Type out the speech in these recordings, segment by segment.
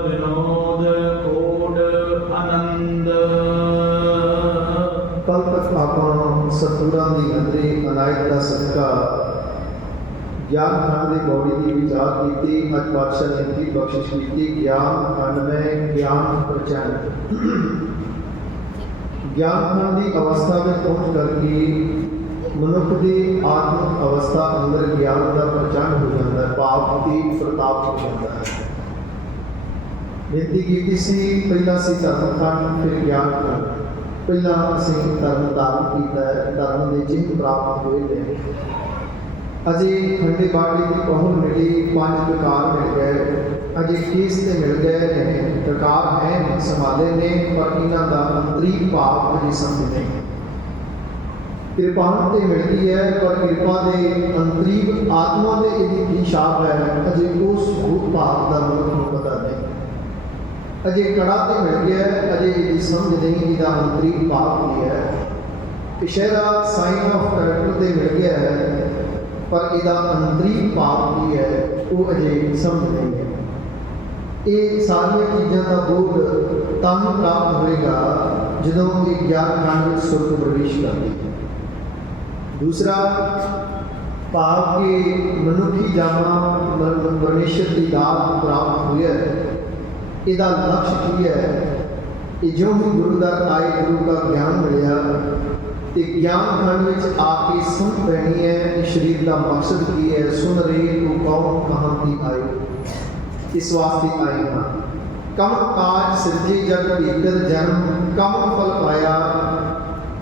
Vinod code आनंद। कल तक आप सतगुरां दी नजरी अनायत का सदका ज्ञान खंड की बॉडी की विचार की। अज पातशाह ने की बख्शिश की ज्ञान खंड में ज्ञान प्रचंड। ज्ञान खंड की अवस्था में पहुँच करके मनुष्य की आत्मिक अवस्था अंदर ज्ञान का प्रचंड हो जाता है, पाप की प्रताप हो जाता है। बेनती की सी पहला सी धर्म खंड फिर ज्ञान खंड। पहला असी धर्म धारण किया, धर्म के चिन्ह प्राप्त हुए हैं। अजे खंडे बाटी की पहुल मिली, 5 प्रकार मिल गए, अजे केस से मिल गए हैं। प्रकार हैं संभाले ने पर इन्हों का अंतरी भाव अजे समझ नहीं। कृपान तो मिलती है पर कृपा के अंतरी आत्मा के यदि छाप है अजे उस रूप भाव का मनुष्य को पता नहीं। अजे कड़ा तो मिल गया, अजे यदि समझ नहीं इसका अंतरी भाव की है। पिछेरा साइन ऑफ करैक्टर से मिल गया है पर इसका अंतरी भाव की है वो अजे समझ नहीं है। ये सारिया चीज़ों का बोध तब प्राप्त होएगा जो ये ज्ञान खंड में सुख प्रवेश करती है। दूसरा भाव के मनुखी जामा परमेश्वर की दात प्राप्त हुई है। इसका लक्ष्य की है कि जो ही गुरुदर आए, गुरु का ज्ञान मिलया तो ज्ञान खंड में आके सुन पैनी है कि शरीर का मकसद की है। सुन रही तो कौन कहाँ की आए, इस वास्ते आए हाँ। कम काज सिरजे जग भीतर जन्म कम फल पाया,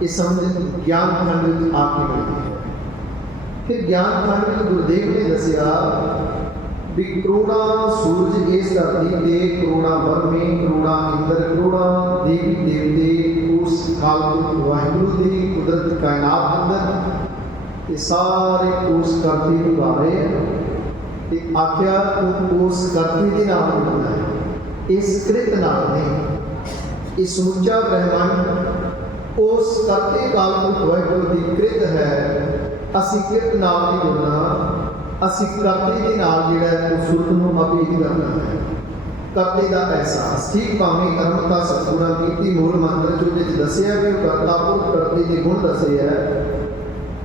इस समझ ज्ञान खंड में आके मिलती है। फिर ज्ञान खंड में गुरुदेव ने दसिया भी करोड़ा सूरज इस धरती के, करोड़ा वर्मे, करोड़ा इंद्र, करोड़ा देवी देवते उस कालपुरुष वाहिगुरु की कुदरत कायनात अंदर ये सारे उस करती निभा रहे हैं। आख्या उस करती के नाम मिलना है, इस कृत नाम नहीं। इस समूचा ब्रह्मांड उस करते कालपुरुष वाहिगुरु की कृत है। असी कृत नाम की जुड़ना, असी करते के नाल जिहड़ा सुरत नूं अभेद करना है। करते का एहसास ठीक भावें कर्म का सतगुरां की मूल मंत्र जो दसिया कि करतापुर करते के गुण दसे है,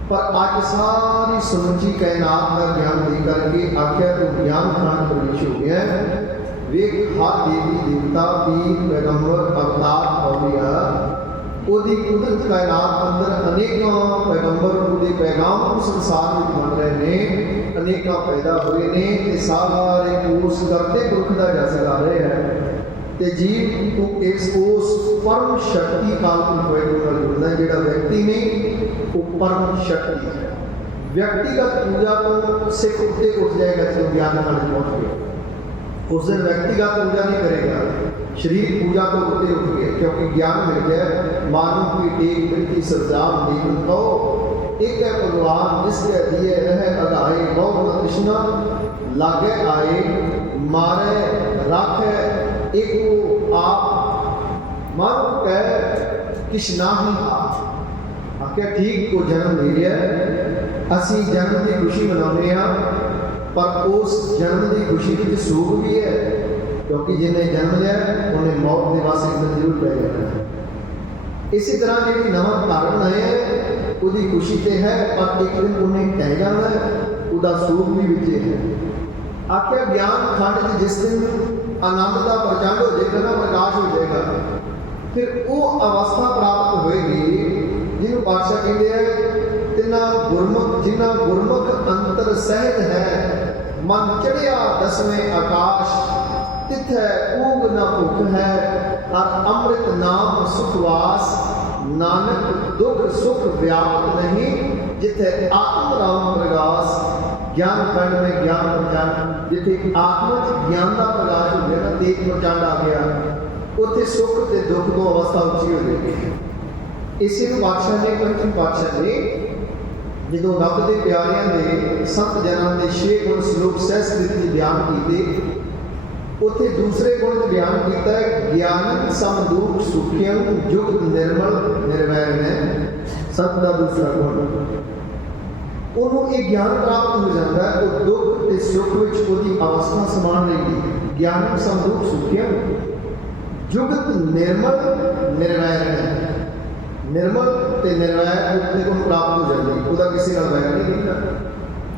पर अज सारी समूची कायनात का ज्ञान दे करके आख्या तो ज्ञान खंड प्रवेश हो गया। वेख हर देवी देवता पीर पैगंबर अवतार औलिया ओदी कुदरत कायनात अंदर अनेकों पैगंबर उहदे पैगाम को संसार में बन रहे ने, अनेकों पैदा हुए ने ते सारे उस करते पुरख का जस गा रहे हैं। ते जीव को इस उस परम शक्ति कालपुरुष वाहिगुरू नाल जुड़ना। जिहड़ा व्यक्ति नहीं वो परम शक्ति है। व्यक्तिगत पूजा तो सिख उत्ते उठ जाएगा जो ज्ञान खंड पहुँच गया। उस दिन व्यक्तिगत पूजा नहीं करेगा, शरीर पूजा तो होते उठ गए क्योंकि ज्ञान मिल गया। मानव की टेक वृत्ति सरदार देवन को एक है भगवान जिसके दिए रहे अगाए बहुत कृष्णा लागे आए मारे राखे एक को आप मानो कह किश्ना ही आप आख्या ठीक को जन्म ले लिया। असी जन्म की खुशी मनाने पर उस जन्म की खुशी में सूख भी है क्योंकि जिन्हें जन्म लिया उन्हें मौत के वास्ते जरूर पै जाना है। इसी तरह जी नवा कारण है उसकी खुशी तो है पर एक दिन उन्हें कह जाना है, उसका सूख भी विचे है। आख्या ज्ञान खंड जिस दिन आनंद का प्रचंड हो जाएगा ना, प्रकाश हो जाएगा, फिर वो अवस्था प्राप्त होएगी जिन्होंने पातशाह कहते हैं तिना गुरमुख जिन्ना गुरमुख अंतर सहज है। मन चढ़िया 10वें आकाश तिथे ऊग न भुख है, और अमृत नाम सुखवास नानक दुख सुख व्याप्त नहीं। जिथे आत्म राम प्रकाश ज्ञान खंड में ज्ञान प्रचंड, जिथे आत्म ज्ञान का प्रकाश हो गया ना, तेज प्रचंड आ गया, उत्थे सुख ते दुख को अवस्था उची हो जाएगी। इसी पातशाह ने पंचम पातशाह ने जो रब के प्यारियां ने संत जनों के 6 गुण श्लोक सहस्कृति बयान किए, उत्थे दूसरे गुण बयान किया है ज्ञान समदूख सुखियम युक्त निर्मल निर्वैर ने। संत का दूसरा गुण उन्होंने ये ज्ञान प्राप्त हो जाता है, वो दुख के सुख में अवस्था समान रहेगी। ਗਿਆਨਕ ਸੰਦੂਕ ਸੁਖਿਅਮ ਜੁਗਤ ਨਿਰਮਲ ਨਿਰਵੈਰ ਹੈ। ਨਿਰਮਲ ਤੇ ਨਿਰਵੈਰ ਦੇ ਕੋਲ ਪ੍ਰਾਪਤ ਹੋ ਜਾਂਦੀ, ਉਹਦਾ ਕਿਸੇ ਨਾਲ ਵੈਰ ਨਹੀਂ ਹੁੰਦਾ।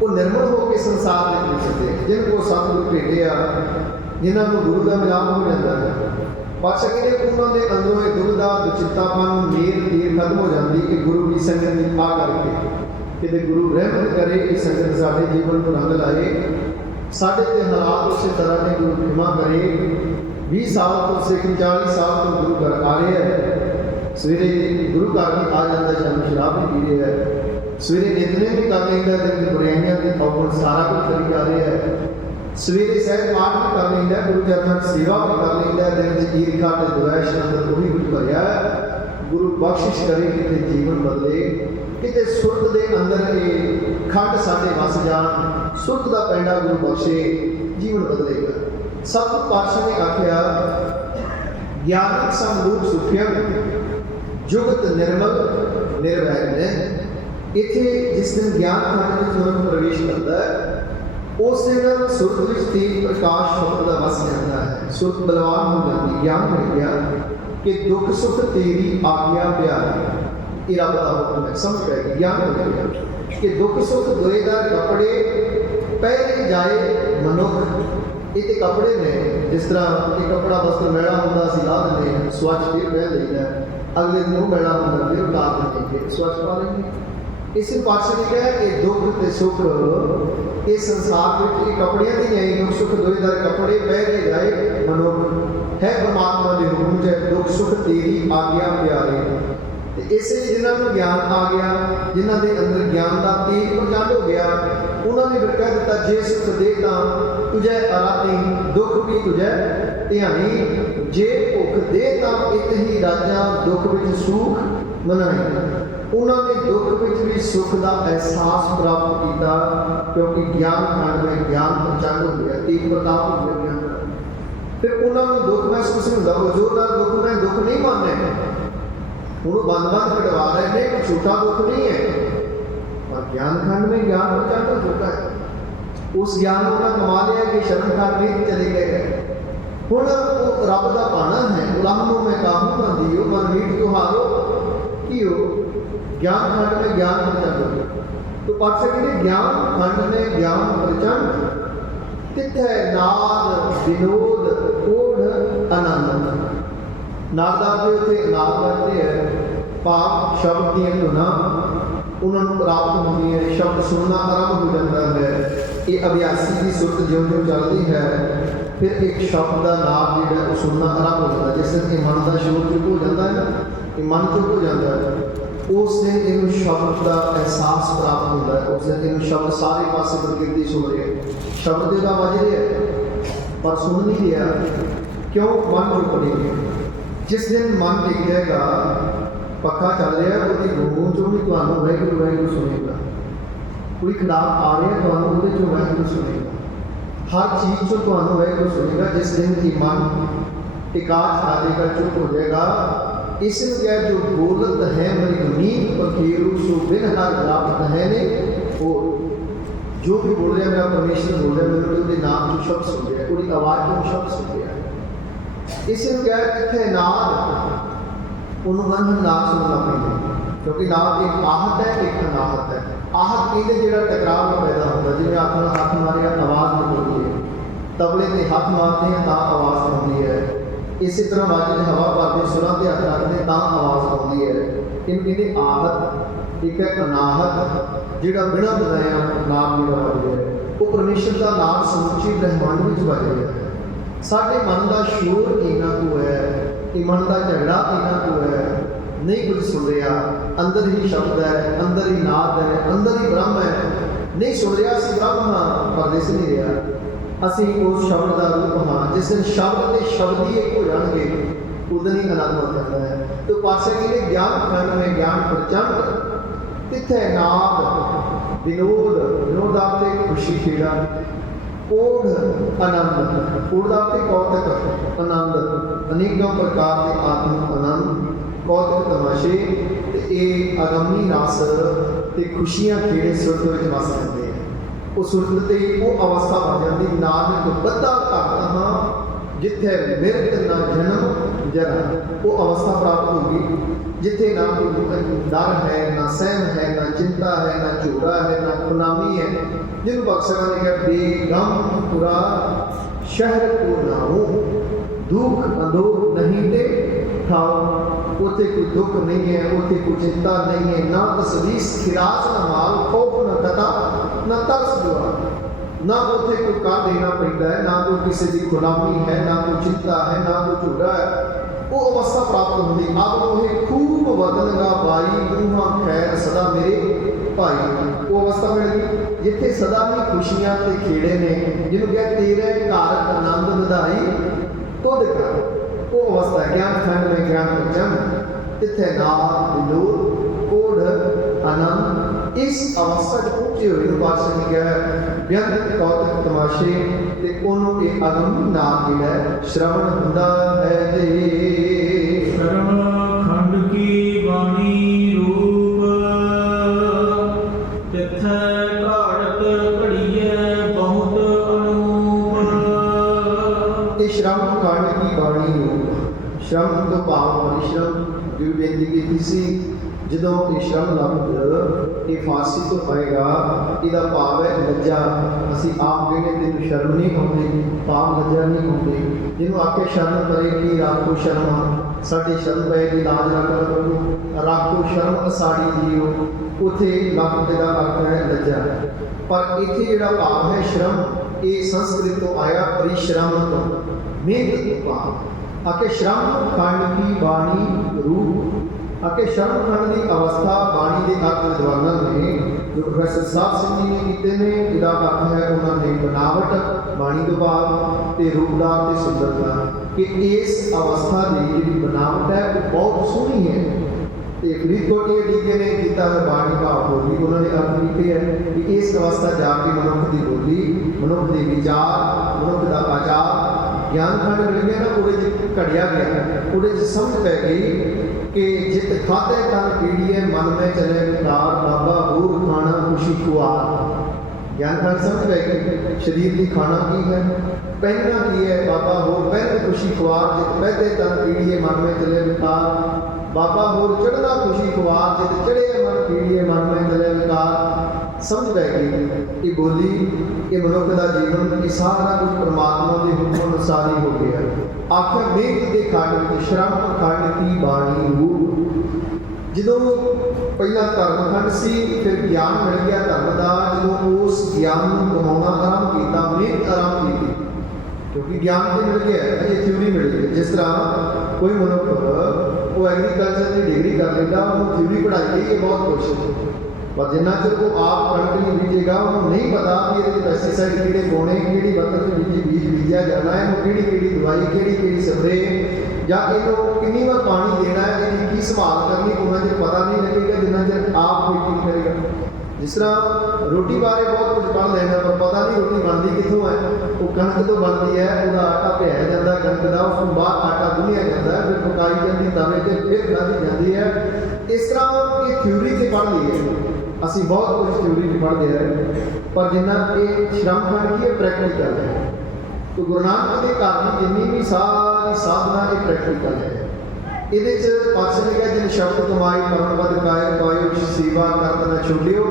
ਉਹ ਨਿਰਮਲ ਹੋ ਕੇ ਸੰਸਾਰ ਦੇ ਵਿੱਚ ਚੱਲਦੇ, ਜਿਨ੍ਹਾਂ ਕੋਲ ਸਤਿਗੁਰੂ ਭੇਟੇ ਆ, ਜਿਨ੍ਹਾਂ ਨੂੰ ਗੁਰੂ ਦਾ ਮਿਲਾਪ ਹੋ ਜਾਂਦਾ ਹੈ। ਪਾਤਸ਼ਾਹ ਕਹਿੰਦੇ ਉਹਨਾਂ ਦੇ ਅੰਦਰੋਂ ਇਹ ਦੁਬਿਧਾ ਦੁਚਿੱਤਾਪਨ ਮੇਲ ਤੀਰ ਖਤਮ ਹੋ ਜਾਂਦੀ ਕਿ ਗੁਰੂ ਦੀ ਸੰਗਤ ਦੀ ਪਾ ਕਰਕੇ ਕਿਤੇ ਗੁਰੂ ਰਹਿਮਤ ਕਰੇ ਕਿ ਸੰਗਤ ਸਾਡੇ ਜੀਵਨ ਨੂੰ ਰੰਗ ਲਾਏ, ਸਾਡੇ ਤੇ ਹਾਲਾਤ ਉਸੇ ਤਰ੍ਹਾਂ ਦੇ ਗੁਰੂ ਖਿਮਾ ਕਰੇ। 20 ਸਾਲ ਤੋਂ ਸਿੱਖ 40 ਸਾਲ ਤੋਂ ਗੁਰੂ ਘਰ ਆ ਰਿਹਾ ਹੈ, ਸਵੇਰੇ ਗੁਰੂ ਘਰ ਵੀ ਆ ਜਾਂਦਾ, ਸ਼ਾਮ ਸ਼ਰਾਬ ਵੀ ਪੀ ਰਿਹਾ ਹੈ, ਸਵੇਰੇ ਨਿਤਨੇਮ ਵੀ ਕਰ ਲੈਂਦਾ, ਦਿਨ ਦੀ ਬੁਰਾਈਆਂ ਦੀ ਔਗਣ ਸਾਰਾ ਕੁਝ ਕਰੀ ਜਾ ਰਿਹਾ ਹੈ, ਸਵੇਰੇ ਸਹਿਜ ਪਾਠ ਵੀ ਕਰ ਲੈਂਦਾ, ਗੁਰੂ ਚਰਨਾਂ ਦੀ ਸੇਵਾ ਵੀ ਕਰ ਲੈਂਦਾ, ਦਿਨ ਚ ਈਰਖਾ ਤੇ ਦੁਆਇਸ਼ ਅੰਦਰ ਉਹੀ ਕੁਝ ਭਰਿਆ ਹੈ। ਗੁਰੂ ਬਖਸ਼ਿਸ਼ ਕਰੇ ਕਿਤੇ ਜੀਵਨ ਬਦਲੇ, ਕਿਤੇ ਸੁਰਤ ਦੇ ਅੰਦਰ ਇਹ ਖੰਡ ਸਾਡੇ ਵਸ ਜਾਣ, ਸੁਰਤ ਦਾ ਪੈਂਡਾ ਗੁਰੂ ਬਖਸ਼ੇ, ਜੀਵਨ ਬਦਲੇਗਾ। ਸਤਿਗੁਰੂ ਪਾਤਸ਼ਾਹ ਨੇ ਆਖਿਆ ਗਿਆਨਕ ਸੰਦੂਕ ਸੁਖਿਅਮ ਜੁਗਤ ਨਿਰਮਲ ਨਿਰਵੈਰ ਨੇ। ਇੱਥੇ ਜਿਸ ਦਿਨ ਗਿਆਨ ਖੰਡ ਵਿੱਚ ਮਨੁੱਖ ਪ੍ਰਵੇਸ਼ ਕਰਦਾ ਹੈ, ਉਸ ਦਿਨ ਸੁਰਤ ਵਿੱਚ ਤੇਜ ਪ੍ਰਕਾਸ਼ ਸ਼ਬਦ ਦਾ ਵਸ ਜਾਂਦਾ ਹੈ, ਸੁਰਤ ਬਲਵਾਨ ਹੋ ਜਾਂਦੀ। ਗਿਆਨ ਮਿਲ ਗਿਆ ਕਿ ਦੁੱਖ ਸੁੱਖ ਤੇਰੀ ਆਗਿਆ ਪਿਆਰੀ, ਇਹ ਰੱਬ ਦਾ ਹੁਕਮ ਹੈ, ਸਮਝ ਪੈ ਗਈ। ਗਿਆਨ ਮਿਲ ਗਿਆ ਕਿ ਦੁੱਖ ਸੁੱਖ ਦੋਏਦਾਰ ਕੱਪੜੇ ਪਹਿਰੇ ਜਾਏ ਮਨੁੱਖ। ਇਹ ਤੇ ਕੱਪੜੇ ਨੇ, ਜਿਸ ਤਰ੍ਹਾਂ ਇਹ ਕੱਪੜਾ ਵਸਤਰ ਮੈਲਾ ਹੁੰਦਾ ਅਸੀਂ ਲਾ ਦਿੰਦੇ ਹਾਂ, ਸਵੱਛ ਫਿਰ ਪਹਿਨ ਲਈਦਾ, ਅਗਲੇ ਦਿਨ ਉਹ ਮੈਲਾ ਹੁੰਦਾ ਫਿਰ ਉਤਾਰ ਦਿੰਦੇ, ਸਵੱਛ ਪਾ ਲੈਂਦੇ। ਇਸੇ ਪਾਤਸ਼ਾਹ ਨੇ ਕਿਹਾ ਇਹ ਦੁੱਖ ਤੇ ਸੁੱਖ ਇਹ ਸੰਸਾਰ ਵਿੱਚ ਇਹ ਕੱਪੜਿਆਂ ਦੀ ਨਹੀਂ, ਦੁੱਖ ਸੁੱਖ ਦੋਏਦਾਰ ਕੱਪੜੇ ਪਹਿਰੇ ਜਾਏ ਮਨੁੱਖ। ਹੈ ਪਰਮਾਤਮਾ ਦੇ ਹੁਕਮ 'ਚ ਦੁੱਖ ਸੁੱਖ ਤੇਰੀ ਆਗਿਆ ਪਿਆਰੇ। ਤੇ ਇਸੇ ਜਿਨ੍ਹਾਂ ਨੂੰ ਗਿਆਨ ਆ ਗਿਆ, ਜਿਨ੍ਹਾਂ ਦੇ ਅੰਦਰ ਗਿਆਨ ਦਾ ਤੇਜ ਪ੍ਰਚੰਡ ਹੋ ਗਿਆ, ਉਹਨਾਂ ਨੇ ਫਿਰ ਕਹਿ ਦਿੱਤਾ ਜੇ ਸੁਖ ਦੇ ਤਾਂ ਤੁਝੈ ਅਰਾਧੀ, ਦੁੱਖ ਵੀ ਤੁਝੈ ਧਿਆਨੀ, ਜੇ ਭੁੱਖ ਦੇ ਤਾਂ ਇਤ ਹੀ ਰਾਜਾਂ, ਦੁੱਖ ਵਿੱਚ ਸੁਖ ਮਨਾਈ। ਉਹਨਾਂ ਨੇ ਦੁੱਖ ਵਿੱਚ ਵੀ ਸੁੱਖ ਦਾ ਅਹਿਸਾਸ ਪ੍ਰਾਪਤ ਕੀਤਾ, ਕਿਉਂਕਿ ਗਿਆਨ ਖੰਡ ਵਿੱਚ ਗਿਆਨ ਪ੍ਰਚੰਡ ਹੋ ਗਿਆ, ਤੇਜ ਪ੍ਰਤਾਪ ਹੋ ਗਿਆ ਗਿਆਨ ਦਾ। ਫਿਰ ਉਹਨਾਂ ਨੂੰ ਦੁੱਖ ਮਹਿਸੂਸ ਨਹੀਂ ਹੁੰਦਾ, ਉਹ ਜੋ ਨਾਲ ਦੁੱਖ ਮੈਂ ਦੁੱਖ ਨਹੀਂ ਮੰਨਦੇ, ਉਹਨੂੰ ਬੰਦ ਕਢਵਾ ਰਹੇ ਨੇ, ਕੋਈ ਛੋਟਾ ਦੁੱਖ ਨਹੀਂ ਹੈ, ਪਰ ਗਿਆਨ ਖੰਡ ਵਿੱਚ ਗਿਆਨ ਪ੍ਰਚੰਡ ਹੋ ਚੁੱਕਾ ਹੈ। ਉਸ ਗਿਆਨ ਨੂੰ ਉਹਨਾਂ ਕਮਾ ਲਿਆ ਕਿ ਸ਼ਰਨ ਖੰਡ ਵਿੱਚ ਚਲੇ ਗਏ। ਹੁਣ ਉਹ ਰੱਬ ਦਾ ਭਾਣਾ ਹੈ, ਗੁਲਾਮ ਨੂੰ ਮੈਂ ਕਾਬੂ ਬੰਦੀ ਹੋ ਮਨ ਮੀਟ ਤੁਹਾਰੋ ਕੀ ਹੋ, ज्ञान खंड में ज्ञान प्रचंड। तो पाठ से कहते ज्ञान खंड में ज्ञान प्रचंड, तिथै नाद विनोद कोढ़ आनंद। नादा के उत्ते नाद करते हैं, पाप शब्द दी धुना उन्होंने प्राप्त होती है, शब्द सुनना आरंभ हो जाता है। ये अभ्यासी की सुरत ज्यों ज्यों चलती है, फिर एक शब्द का नाद जो सुनना आरंभ हो जाता है। जिस दिन मन का शोर चुप हो जाता है ना, ये मन चुप हो जाता है, उस दिन इन शब्द का एहसास प्राप्त होता है। उस दिन इन शब्द सारे पासे प्रकृति सुन रहे हैं, शब्द का बज रहे हैं पर सुन नहीं रहा, क्यों? मन चुप नहीं गया। जिस दिन मन टिक जाएगा, पक्का चल रहा है, वो गूंज चो भी तुहानू वाहिगुरू वाहिगुरू सुनेगा, कोई खिलाफ आ रहा है तुहानू उहदे चो वाहिगुरू सुनेगा, हर चीज़ चो तुहानू वाहिगुरू सुनेगा। जिस दिन की मन टिकाच आ जाएगा, चुप हो जाएगा, इसमें क्या जो बोलत है मृगनीत पखेरु सो बिन हर प्राप्त है ने, और जो भी बोल रहा है मेरा परमेश्वर बोल रहा है, मैंने उसके नाम जो शब्द सुन रहा है, पूरी आवाज़ जो शब्द सुन रहा है। इसमें क्या है कितने नाद उन्होंने नाद सुनना पड़ेगा, क्योंकि नाद एक आहत है एक अनाहत है। आहत कहते जो टकराव पैदा होता है, जिन्हें आखिर हाथ मारे आवाज़ निकलती है, तबले से हाथ मारते हैं तो आवाज़ होती है, इसी तरह वाजे हवा भरते सुना के हथ रखते तो आवाज़ आती है। इन कहते आहत, एक है अनाहत जोड़ा बिना बजाया नाम जो बज रहा है, वो परमेश्वर का नाम समुची ब्रह्मांड में बज रहा है। साढ़े मन का शोर इन्ना को है, मन का झगड़ा इन्ना को है, नहीं कुछ सुन रहा, अंदर ही शब्द है, अंदर ही नाद है, अंदर ही ब्रह्म है, नहीं सुन रहा असी ब्रह्म हाँ पर दिस नहीं रहा, असी उस शब्द का रूप हाँ। जिस दिन शब्द के शब्द ही एक हो जाएंगे, उस दिन ही आनंद हो जाता है। तो पासे के लिए ज्ञान खंड में ज्ञान प्रचंड, तिथे नाद विनोद, विनोद आपते खुशी खेड़ा, कोढ़ आनंद, कोढ़ आपते कौतक आनंद, अनेकों प्रकार के आत्मिक आनंद कौतक तमाशे, ये आगमी रस ते खुशियां खेड़े सुरत में वस जाते हैं। ਉਹ ਸੁਰਤ ਤੇ ਉਹ ਅਵਸਥਾ ਬਣ ਜਾਂਦੀ, ਨਾਨਕ ਬੱਧਾ ਭਗਤ ਹਾਂ ਜਿੱਥੇ ਮਿਰਤ ਨਾ ਜਨਮ ਜਰਾ, ਉਹ ਅਵਸਥਾ ਪ੍ਰਾਪਤ ਹੋਗੀ ਜਿੱਥੇ ਨਾ ਕੋਈ ਡਰ ਹੈ, ਨਾ ਸਹਿਮ ਹੈ, ਨਾ ਚਿੰਤਾ ਹੈ, ਨਾ ਝੋੜਾ ਹੈ, ਨਾ ਗੁਲਾਮੀ ਹੈ। ਜਿਹਨੂੰ ਬਖਸ਼ਾ ਨੇ ਕਿਹਾ ਬੇਗਮ ਪੁਰਾ ਸ਼ਹਿਰ ਕੋ ਨਾਉ, ਦੁੱਖ ਅੰਦੋਖ ਨਹੀਂ ਤੇ ਖਾਓ। ਉੱਥੇ ਕੋਈ ਦੁੱਖ ਨਹੀਂ ਹੈ, ਉੱਥੇ ਕੋਈ ਚਿੰਤਾ ਨਹੀਂ ਹੈ, ਨਾ ਤਸਵੀਸ ਖਿਰਾਸ ਨਾ ਮਾਲ, ਖੌਫ ਨਾ ਕਤਾ ਨਾ ਤਰਸ ਦੁਆ, ਨਾ ਉੱਥੇ ਕੋਈ ਕਰ ਦੇਣਾ ਪੈਂਦਾ ਹੈ, ਨਾ ਕੋਈ ਕਿਸੇ ਦੀ ਗੁਲਾਮੀ ਹੈ, ਨਾ ਕੋਈ ਚਿੰਤਾ ਹੈ, ਨਾ ਕੋਈ ਝੋੜਾ ਹੈ। ਉਹ ਅਵਸਥਾ ਪ੍ਰਾਪਤ ਹੁੰਦੀ। ਆਪ ਉਹ ਖੂਬ ਵਤਨਗਾ ਬਾਈ ਤੂਹਾਂ ਖੈਰ ਸਦਾ ਮੇਰੇ ਭਾਈ, ਉਹ ਅਵਸਥਾ ਮਿਲ ਗਈ ਜਿੱਥੇ ਸਦਾ ਹੀ ਖੁਸ਼ੀਆਂ ਤੇ ਖੇੜੇ ਨੇ, ਜਿਹਨੂੰ ਕਿਹਾ ਤੇਰੇ ਘਰ ਆਨੰਦ ਵਧਾਈ ਤੁਧ ਕਰ, ਉਹ ਅਵਸਥਾ ਗਿਆਨ ਖੰਡ में ज्ञान जम तिथे नाद विलोद कोढ़ आनंद। इस अवस्था च पहुंचे हुए पातशाह ने कहा व्यंग कौतक तमाशे ते ओनू ये अगम नाम जिहड़ा श्रवण हुंदा है जी। श्रवण खंड की वाणी रूप तिथे घाड़क घड़िए बहुत अनूप। ये श्रवण खंड की वाणी रूप, श्रम तो भाव परिश्रम जो बेनती की सी, ਜਦੋਂ ਇਹ ਸ਼ਰਮ ਲਫ਼ਜ਼ ਇਹ ਫਾਰਸੀ ਤੋਂ ਆਏਗਾ, ਇਹਦਾ ਭਾਵ ਹੈ ਲੱਜਾ। ਅਸੀਂ ਆਪ ਕਹਿੰਦੇ ਤੈਨੂੰ ਸ਼ਰਮ ਨਹੀਂ ਆਉਂਦੀ, ਭਾਵ ਲੱਜਾ ਨਹੀਂ ਆਉਂਦੀ। ਜਿਹਨੂੰ ਆਖੇ ਸ਼ਰਮ ਕਰੇਗੀ ਰਾਖੋ ਸ਼ਰਮ, ਸਾਡੇ ਸ਼ਰਮ ਪਏਗੀ ਲਾਜ ਨਾ ਕਰੋ, ਰਾਖੋ ਸ਼ਰਮ ਅਸਾੜੀ ਜੀਓ, ਉੱਥੇ ਲਫ਼ਜ਼ ਦਾ ਅਰਥ ਹੈ ਲੱਜਾ। ਪਰ ਇੱਥੇ ਜਿਹੜਾ ਭਾਵ ਹੈ ਸ਼ਰਮ, ਇਹ ਸੰਸਕ੍ਰਿਤ ਤੋਂ ਆਇਆ ਪਰਿਸ਼ਰਮ ਤੋਂ, ਮਿਹਨਤ ਤੋਂ ਭਾਵ। ਆਖੇ ਸ਼ਰਮ ਖੰਡ ਕੀ ਬਾਣੀ ਰੂਪ, आके शर्म खंड की अवस्था बाणी के अर्थ विद्वानों ने जो प्रोफैसर साहब सिंह जी ने किए ने, इसका अर्थ है उन्होंने बनावट बाणी तो भाव ते रूपदार ते सुंदरता, कि इस अवस्था की जी बनावट है वो बहुत सोहनी है। तो फरीदकोट टीके ने किया है बाणी भाव बोली, उन्होंने अर्थ किए है कि इस अवस्था जाके मनुख की बोली, मनुख के विचार, मनुख का आचार ज्ञान खंड मिल गया ना, वो घड़िया गया, वो समझ पै गई कि जित खाते तन पीड़िए मन में चले विकार, बाबा बूर खाना खुशी खुआर। ज्ञान खंड समझ पै शरीर की खाना की है, पहनना की है, बाबा हो पहन खुशी खुआर, जित बहते तन पीड़िए मन में चले विकार, बाबा होर चढ़ना खुशी खुआर, जित चढ़े मन पीड़िए मन में चले विकार। समझ पै गई ये बोली कि मनुख का जीवन ये सारा कुछ परमात्मा के हुक्म अनुसार ही हो गया। आखिर मेघ के खंड श्रम खंड की बाणी रूप, जो पहला धर्म खंड सी, फिर ज्ञान मिल गया धर्म का, जो उस ज्ञान कमाना आरंभ किया, मेहनत आरंभ की, क्योंकि ज्ञान तो मिल गया, अजे थ्योरी मिल गई। जिस तरह कोई मनुख वो एग्रीकल्चर की डिग्री कर लेगा, उन्होंने थ्योरी पढ़ाई गई है बहुत कुछ, पर जिन्ना चिर वो आप कणक नहीं बीजेगा, उन्होंने नहीं पता कि ये पेस्टिसाइड किहड़े पाने, किहड़ी वक्त बीज बीजा जाना है, किहड़ी दवाई, किहड़ी स्प्रे, या इन्हों कितनी बार पानी देना है, इसकी की संभाल करनी, उन्ना चिर पता नहीं लगेगा जिन्ना चिर आप कोई ठीक करेगा। जिस तरह रोटी बारे बहुत कुछ पढ़ लेना, पर पता नहीं रोटी बनती कितों है, वो कणक तो बनती है, वह आटा पिहाया जाता कणक का, उस बाद आटा गुनिया जाता है, फिर पकाई जाती तवे से, फिर खाधी जाती है। इस तरह ये थ्योरी से पढ़ ली है, असी बहुत कुछ थ्योरी में पढ़ते हैं, पर जिन्ना ये श्रम खंड की प्रैक्टिकल है। तो गुरु नानक के घर की जिन्नी भी सारी साधना ये प्रैक्टिकल है। ये पातशाह ने कहा जिन शब्द कमाई परम पद गाय पायो, सेवा करत न छोड़ियो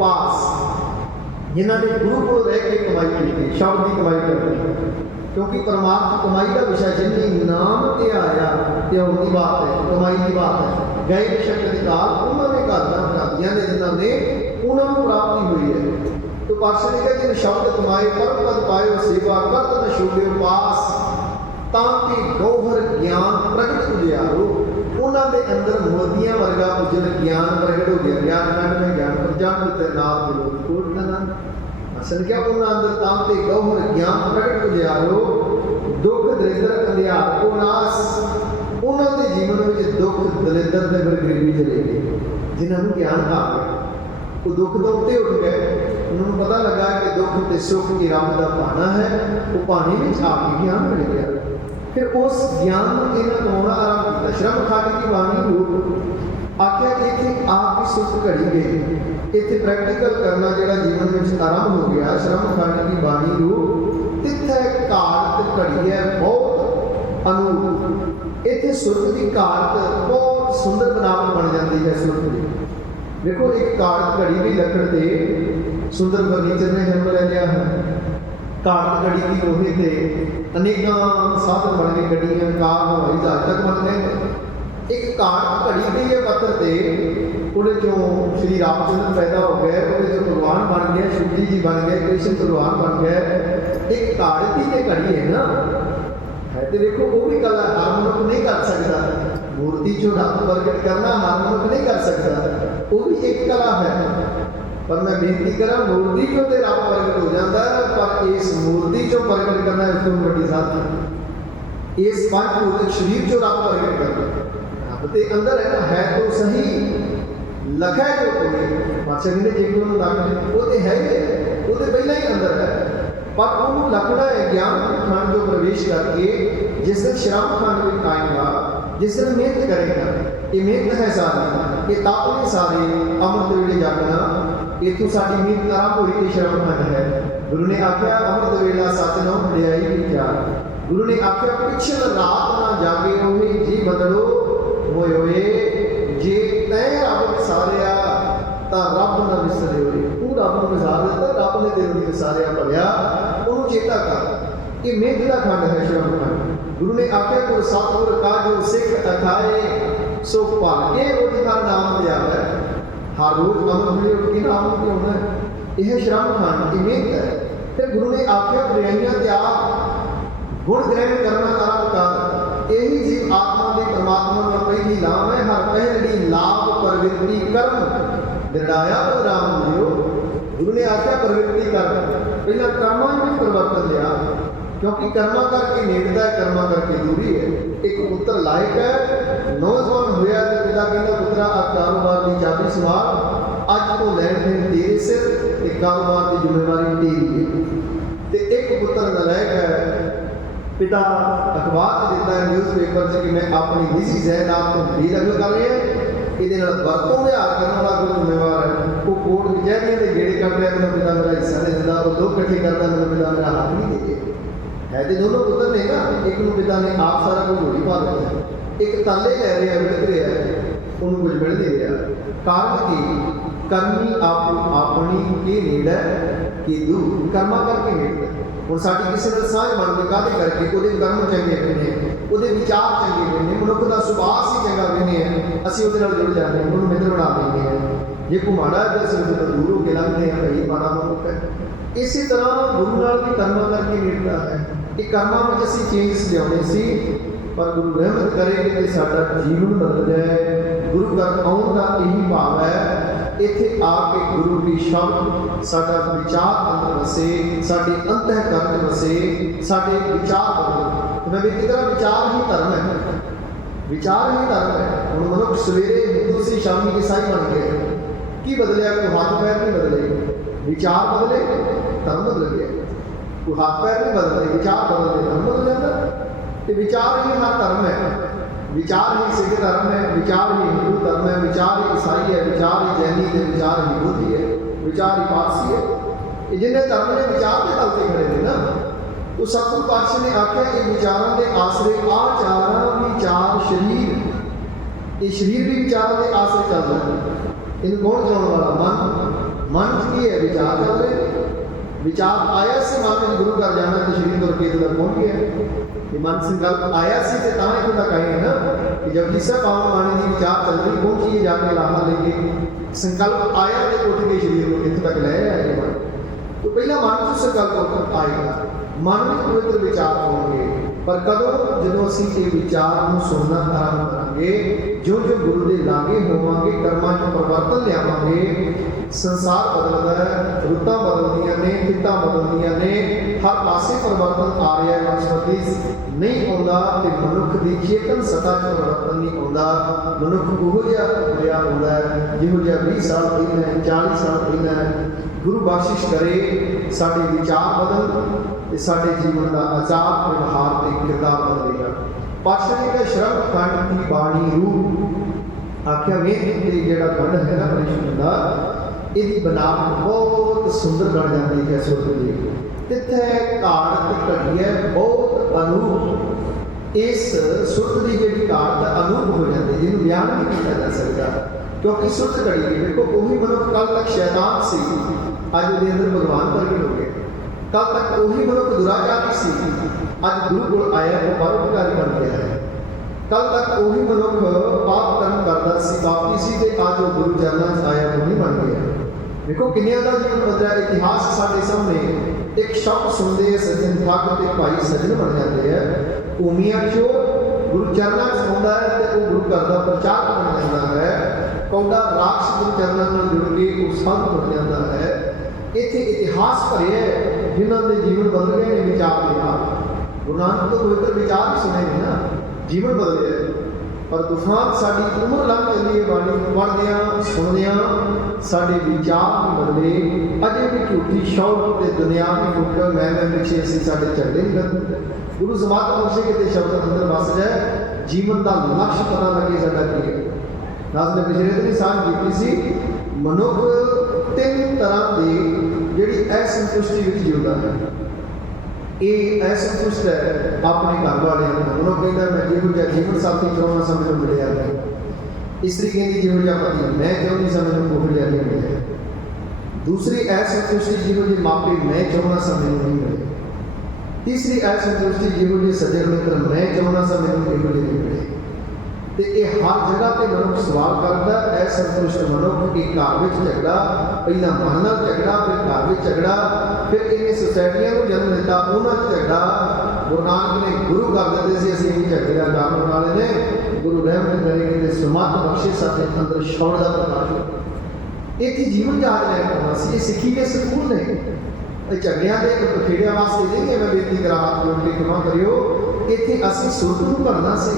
पास, जिन्होंने गुरु को रह के कमाई की, शब्द की कमाई करनी, क्योंकि परमात्मा कमाई का विषय जिन्हें नाम ते आया ते उनकी बात है, कमाई की बात है। गए शक्ति काल उन्होंने घर दिया ने जिन्होंने उन्होंने प्राप्ति हुई है। तो पातशाह ने कहा जिन शब्द कमाए परम पद पायो, सेवा करत न छोड़ियो पास, ताकि गौहर ज्ञान प्रगट उजियारो, उन्होंने अंदर मोतियां वर्गा उजल ज्ञान प्रगट हो गया। ज्ञान खंड में ज्ञान प्रजान नाथ विलोद कोट आनंद। असल क्या उन्होंने अंदर ताकि गौहर ज्ञान प्रगट उजियारो, दुख दरिद्र अंधियार को नाश, उन्होंने जीवन में दुख दरिद्र ने फिर गरीबी चले गई। जिन्होंने ज्ञान आ गया वो दुख तो उत्ते उठ गए, उन्होंने पता लगा कि दुख ते सुख की रब का पाना है, वो पानी में आके ज्ञान मिल गया। फिर उस ज्ञान को इन्हें कमाना आरंभ किया। श्रम खंड की वाणी रूप आख्या इतने आप की सुख घड़ी गई, इत्थे प्रैक्टिकल करना जिहड़ा जीवन में आरंभ हो गया। श्रम खंड की बाणी रूप तिथे घाट घड़ी है बहुत अनूप। इत्थे सुरत की घाट बहुत सुंदर बनावट बन जाती है। सुरत की देखो एक घाट घड़ी भी लकड़ के सुंदर फर्नीचर ने जन्म ले लिया है। घाट घड़ी की लोहे से अनेक साधन बन गए, गड्डियां कार हवाई जहाज तक बन गए। एक घाट घड़ी गई है पत्थर से, ਉਹਦੇ ਚੋਂ श्री रामचंद्र पैदा हो गए, ਉਹਦੇ चों भगवान बन गए, शिवजी जी बन गए, कृष्ण भगवान बन गए। एक घाट की जो घड़ी है ना है तो देखो वो भी कला हर मनुष्य नहीं कर सकता। मूर्ति चो रब प्रगट करना हर मनुष्य नहीं कर सकता, वो भी एक कला है। पर मैं बेनती करा मूर्ति चो तो रब प्रगट हो जाता है, पर इस मूर्ति चो प्रगट करना उस तो बड़ी साथ है। इस पंचभूत शरीर चो रब प्रगट करना रब के अंदर है ना, है तो सही लखा है जो कोई पातशाह ने जे कोई लख वो तो है ही, वो तो पहला ही अंदर है। पर उन्होंने लखना है ज्ञान खंड जो प्रवेश करके जिस दिन श्रम खंड में आएगा, जिस दिन मेहनत करेगा। ये मेहनत है सारी, ये तापने सारे अमृत वेले जागना, इतों साड़ी मेहनत आरंभ हुई कि श्रम खंड है। गुरु ने आख्या अमृत वेला सच नौ वड्याई विचार। गुरु ने आख्या पिछल रात ना जागे होए जी बदलो होए होए, जे तैं रब विसारिया तां रब ना विसरे होए। तू रब नूं विसार दिता, रब ने तेरे नूं विसारिया भलिया, उहनूं चेता कर। ये मेहनत का खंड है श्रम खंड। गुरु ने आख्या गुर सतगुर का जो सिख अखाए सो भल के उठ कर नाम लिया है। हर रोज अमृत वेले उठ के नाम की होना है। यह श्रम खंड की मेहनत है। फिर गुरु ने आख्या बुराइयां त्याग गुण ग्रहण करना आरंभ कर। यही जीव आत्मा के परमात्मा में पहली नाम है। हर पहली लाभ प्रवृत्ति कर्म दृढ़ाया राम लियो। गुरु ने आख्या प्रवृत्ति कर, पहला कर्मा में परिवर्तन लिया, क्योंकि कर्मा करके नेड़ता है, कर्मा करके दूरी है। एक पुत्र लायक है, नौजवान होया तो पिता कहता पुत्रा आ कारोबार की चाबी संभाल, अज तो लैन देन तेरे सिर, एक कारोबार की जिम्मेवारी तेरी है। तो एक पुत्र नलायक है, पिता अखबार देता है न्यूज़पेपर से कि मैं अपनी निजी जायदाद को बेदखल कर रहे हैं, ये वरतों व्यवहार करने वाला कोई जिम्मेवार है। वो कोर्ट कचहरियों के गेड़े कर रहा है, मेरा पिता मेरा हिस्सा नहीं देता, वो लोग इकट्ठे करता है, मेरा पिता मेरा हाथ नहीं देते। है तो दोनों पुत्र ने ना, एक नूं पिता ने आप सारा कुछ होली पा दिया है, एक ताले लै रहा है, विड़क रहा है, उन्होंने कुछ मिल नहीं रहा। कारण की करनी आप अपनी के नेड़ कि दूर कर्मा करके नेड़ ਹੁਣ ਸਾਡੀ ਕਿਸੇ ਨਾਲ ਸਾਂਝ ਬਣ ਕੇ ਕਾਹਦੇ ਕਰਕੇ ਉਹਦੇ ਕਰਮ ਚੰਗੇ ਬਣੇ, ਉਹਦੇ ਵਿਚਾਰ ਚੰਗੇ ਬਣੇ, ਮਨੁੱਖ ਦਾ ਸੁਭਾਅ ਹੀ ਚੰਗਾ ਬਣੇ ਹੈ, ਅਸੀਂ ਉਹਦੇ ਨਾਲ ਜੁੜ ਜਾਂਦੇ ਹਾਂ, ਉਹਨੂੰ ਮਿੱਤਰ ਬਣਾ ਲੈਂਦੇ ਹਾਂ। ਜੇ ਕੋਈ ਮਾੜਾ ਹੈ ਅਸੀਂ ਉਹਦੇ ਤੋਂ ਦੂਰ ਹੋ ਕੇ ਲੰਘਦੇ ਹਾਂ, ਭਈ ਮਾੜਾ ਮਨੁੱਖ ਹੈ। ਇਸੇ ਤਰ੍ਹਾਂ ਗੁਰੂ ਨਾਲ ਵੀ ਕਰਮਾਂ ਕਰਕੇ ਨੇੜਤਾ ਹੈ। ਇਹ ਕਰਮਾਂ ਵਿੱਚ ਅਸੀਂ ਚੇਂਜਸ ਲਿਆਉਣੇ ਸੀ, ਪਰ ਗੁਰੂ ਰਹਿਮਤ ਕਰੇਗੀ ਕਿ ਸਾਡਾ ਜੀਵਨ ਬਦਲ ਜਾਏ। ਗੁਰੂ ਘਰ ਆਉਣ ਦਾ ਇਹੀ ਭਾਵ ਹੈ। ਇੱਥੇ ਆ ਕੇ ਗੁਰੂ ਦੀ ਸ਼ਬਦ ਸਾਡਾ ਵਿਚਾਰ ਅੰਦਰ ਵਸੇ, ਸਾਡੇ ਅੰਤःਕਰਨ ਵਸੇ, ਸਾਡੇ ਵਿਚਾਰ ਬਦਲੇ। ਮੈਂ ਬੇਨਤੀ ਕਰਾਂ ਵਿਚਾਰ ਹੀ ਧਰਮ ਹੈ, ਵਿਚਾਰ ਹੀ ਧਰਮ ਹੈ। ਹੁਣ ਮਨੁੱਖ ਸਵੇਰੇ ਹਿੰਦੂ ਸੀ, ਸ਼ਾਮੀ ਈਸਾਈ ਬਣ ਗਏ, ਕੀ ਬਦਲਿਆ? ਕੋਈ ਹੱਥ ਪੈਰ ਨਹੀਂ ਬਦਲੇ, ਵਿਚਾਰ ਬਦਲੇ, ਧਰਮ ਬਦਲ ਗਿਆ। ਕੋਈ ਹੱਥ ਪੈਰ ਨਹੀਂ ਬਦਲਦੇ, ਵਿਚਾਰ ਬਦਲਦੇ, ਧਰਮ ਬਦਲ ਜਾਂਦਾ। ਤੇ ਵਿਚਾਰ ਹੀ ਹਰ ਧਰਮ ਹੈ। विचार ही सिख धर्म है, विचार ही हिंदू धर्म है, विचार ही ईसाई है, विचार ही जैनी है, विचार ही बुद्ध है, विचार ही पारसी है। जिन्हें धर्म ने विचार के तल खड़े थे ना, तो सतगुरु पातशाह ने आख्या ये विचारों के आसरे आ चार विचार शरीर, ये शरीर भी विचारों के आसरे चल रहा है। इन कौन चलाने वाला? मन। मन की है विचार चल रहे, विचार आया से मन में गुरु घर जाना तो शरीर तो रकेत तक पहुँच गया। मन संकल्प आया सी तो इतों तक आए ना कि जब जिस पावन बाणी की विचार चल रही पहुंची जाके लाहा लेके संकल्प आया तो उठ के शरीर को इतों तक ले आए मन। तो पहला मन से संकल्प आएगा, मन में पवित्र विचार होंगे। पर कदों जो असी ये विचार को सुनना आरंभ करेंगे, जो जो गुरु के लागे होवांगे, कर्मां च परिवर्तन लियावांगे, संसार बदलता है, रुतां बदलदियां ने, तित्तां बदलदियां ने, हर पासे परिवर्तन आ रहा है। वनस्पति नहीं आता तो मनुख की चेतन सत्ता च परिवर्तन नहीं आता। मनुख उहो जिहा होया हुंदा है जिहो जिहा 20 साल पहले, 40 साल पहले। गुरु बख्शिश करे साडे विचार बदल ते साडे जीवन का आचार व्यवहार ते किरदार बदलेगा। पातशाह ने कहा श्रम खंड की बाणी रूप आख्या में जिहड़ा खंड है ना परिशुद्ध दा, ਇਹਦੀ ਬਣਾਵਟ ਬਹੁਤ ਸੁੰਦਰ ਬਣ ਜਾਂਦੀ ਹੈ ਸੁਰਤ ਦੀ। ਤਿੱਥੇ ਘਾੜ ਤੇ ਘੜੀਏ ਬਹੁਤ ਅਨੂਪ। ਇਸ ਸੁਰਤ ਦੀ ਜਿਹੜੀ ਘਾੜ ਦਾ ਅਨੂਪ ਹੋ ਜਾਂਦੀ, ਜਿਹਨੂੰ ਬਿਆਨ ਨਹੀਂ ਕੀਤਾ ਜਾ ਸਕਦਾ, ਕਿਉਂਕਿ ਸੁਰਤ ਘੜੀ ਗਈ। ਦੇਖੋ ਉਹੀ ਮਨੁੱਖ ਕੱਲ ਤੱਕ ਸ਼ੈਤਾਨ ਸੀ, ਅੱਜ ਉਹਦੇ ਅੰਦਰ ਭਗਵਾਨ ਪ੍ਰਗਟ ਹੋ ਗਏ। ਕੱਲ ਤੱਕ ਉਹੀ ਮਨੁੱਖ ਦੁਰਾਚਾਰੀ ਸੀ, ਅੱਜ ਗੁਰੂ ਕੋਲ ਆਇਆ ਉਹ ਪਰਉਪਕਾਰੀ ਬਣ ਗਿਆ ਹੈ। ਕੱਲ ਤੱਕ ਉਹੀ ਮਨੁੱਖ ਪਾਪ ਕਰਮ ਕਰਦਾ ਸੀ, ਪਾਪੀ ਸੀ, ਤੇ ਅੱਜ ਉਹ ਗੁਰੂ ਚਰਨਾਂ 'ਚ ਆਇਆ ਉਹ ਨਹੀਂ ਬਣ ਗਿਆ। ਦੇਖੋ ਕਿੰਨਿਆਂ ਦਾ ਜੀਵਨ ਬਦਲਿਆ। ਇਤਿਹਾਸ ਸਾਡੇ ਸਾਹਮਣੇ ਇੱਕ ਸ਼ਬਦ ਸੁਣਦੇ ਸੱਜਣ ਠੱਗ ਤੇ ਭਾਈ ਸੱਜਣ ਬਣ ਜਾਂਦੇ ਆ। ਭੂਮੀਆਂ ਚੋਰ ਗੁਰੂ ਚਰਨਾਂ 'ਚ ਆਉਂਦਾ ਹੈ ਤੇ ਉਹ ਗੁਰੂ ਘਰ ਦਾ ਪ੍ਰਚਾਰਕ ਬਣ ਜਾਂਦਾ ਹੈ। ਕੌਡਾ ਰਾਖਸ਼ ਗੁਰੂ ਚਰਨਾਂ ਨਾਲ ਜੁੜ ਕੇ ਉਹ ਸੰਤ ਬਣ ਜਾਂਦਾ ਹੈ। ਇੱਥੇ ਇਤਿਹਾਸ ਭਰਿਆ ਜਿਨ੍ਹਾਂ ਦੇ ਜੀਵਨ ਬਦਲ ਗਏ ਨੇ ਵਿਚਾਰ ਦੇ ਨਾਲ। ਗੁਰੂ ਨਾਨਕ ਤੋਂ ਪਵਿੱਤਰ ਵਿਚਾਰ ਹੀ ਸੁਣੇ ਨੇ ਨਾ, ਜੀਵਨ ਬਦਲਿਆ। ਪਰ ਤੂਫਾਨ ਸਾਡੀ ਉਮਰ ਲੰਘ ਚੱਲੀ ਹੈ, ਬਾਣੀ ਪੜ੍ਹਦਿਆਂ ਸੁਣਦਿਆਂ ਸਾਡੇ ਵਿਚਾਰ ਨਹੀਂ ਬਦਲੇ। ਅਜੇ ਵੀ ਝੂਠੀ ਸ਼ੌਕ ਤੇ ਦੁਨਿਆਵੀ ਫੁੱਕਰ ਮੈਂ ਪਿੱਛੇ ਅਸੀਂ ਸਾਡੇ ਝਗੜੇ ਨਹੀਂ ਕਰਦੇ। ਗੁਰੂ ਜ਼ਮਾਤ ਬਖਸ਼ੇ ਕਿਤੇ ਸ਼ਬਦ ਅੰਦਰ ਵਸ ਜਾਏ, ਜੀਵਨ ਦਾ ਲਕਸ਼ ਪਤਾ ਲੱਗੇ ਸਾਡਾ ਕੀ ਹੈ। ਨਾਜ਼ ਨੇ ਪਿਛਲੇ ਦਿਨ ਸਾਂਝ ਕੀਤੀ ਸੀ, ਮਨੁੱਖ ਤਿੰਨ ਤਰ੍ਹਾਂ ਦੀ ਜਿਹੜੀ ਅਸੰਤੁਸ਼ਟੀ ਵਿੱਚ ਜਿਉਂਦਾ ਹੈ। ਇਹ ਅਸੰਤੁਸ਼ਟ ਹੈ ਆਪਣੇ ਘਰ ਵਾਲਿਆਂ ਨੂੰ। ਮਨੁੱਖ ਕਹਿੰਦਾ ਮੈਂ ਜਿਹੋ ਜਿਹਾ ਜੀਵਨ ਸਾਥੀ ਚਾਹੁੰਦਾ ਸਾਂ ਮੈਨੂੰ ਮਿਲਿਆ ਨਹੀਂ। ਇਸਤਰੀ ਕਹਿੰਦੀ ਜਿਹੋ ਜਿਹਾ ਪਤੀ ਮੈਂ ਚਾਹੁੰਦੀ ਸਾਂ ਮੈਨੂੰ ਉਹੋ ਜਿਹਾ ਨਹੀਂ ਮਿਲਿਆ। ਦੂਸਰੀ ਅਸੰਤੁਸ਼ਟੀ ਜਿਹੋ ਜਿਹੇ ਮਾਪੇ ਮੈਂ ਚਾਹੁੰਦਾ ਸਾਂ ਮੈਨੂੰ ਨਹੀਂ ਮਿਲੇ। ਤੀਸਰੀ ਅਸੰਤੁਸ਼ਟੀ ਜਿਹੋ ਜਿਹੇ ਸੱਜਣ ਮਿੱਤਰ ਮੈਂ ਚਾਹੁੰਦਾ ਸਾਂ ਮੈਨੂੰ ਇਹੋ ਜਿਹੇ ਨਹੀਂ ਮਿਲੇ। ਤੇ ਇਹ ਹਰ ਜਗ੍ਹਾ ਤੇ ਮਨੁੱਖ ਸਵਾਲ ਕਰਦਾ। ਅਸੰਤੁਸ਼ਟ ਮਨੁੱਖ ਇੱਕ ਘਰ ਵਿੱਚ ਝਗੜਾ, ਪਹਿਲਾਂ ਮਨ ਨਾਲ ਝਗੜਾ, ਫਿਰ ਘਰ ਵਿੱਚ ਝਗੜਾ, ਫਿਰ ਇਹਨੇ ਸੁਸਾਇਟੀਆਂ ਨੂੰ ਜਨਮ ਦਿੱਤਾ, ਉਹਨਾਂ 'ਚ ਝਗੜਾ। ਗੁਰੂ ਨਾਨਕ ਨੇ ਗੁਰੂ ਕਰ ਦਿੱਤੇ ਸੀ ਅਸੀਂ ਵੀ ਝਗੜੇ ਦਾ ਕਾਰਨ ਵਾਲੇ ਨੇ। ਗੁਰੂ ਰਹਿਮਤ ਕਰੇ ਕਹਿੰਦੇ ਸੁਮਤ ਬਖਸ਼ੇ ਸਾਡੇ ਅੰਦਰ ਸ਼ੌਰ ਦਾ ਪ੍ਰਕਾਸ਼। ਇੱਥੇ ਜੀਵਨ ਜਹਾਜ਼ ਲੈ ਕੇ ਆਉਣਾ ਸੀ। ਇਹ ਸਿੱਖੀ ਦੇ ਸਕੂਲ ਨੇ। ਇਹ ਝਗੜਿਆਂ ਦੇ ਬਖੇੜਿਆਂ ਵਾਸਤੇ ਨਹੀਂ ਮੈਂ ਬੇਨਤੀ ਕਰਾਂ ਹੱਥ ਜੋੜ ਕੇ ਖਿਮਾ ਕਰਿਓ। ਇੱਥੇ ਅਸੀਂ ਸੁਰਤ ਨੂੰ ਭਰਨਾ ਸੀ।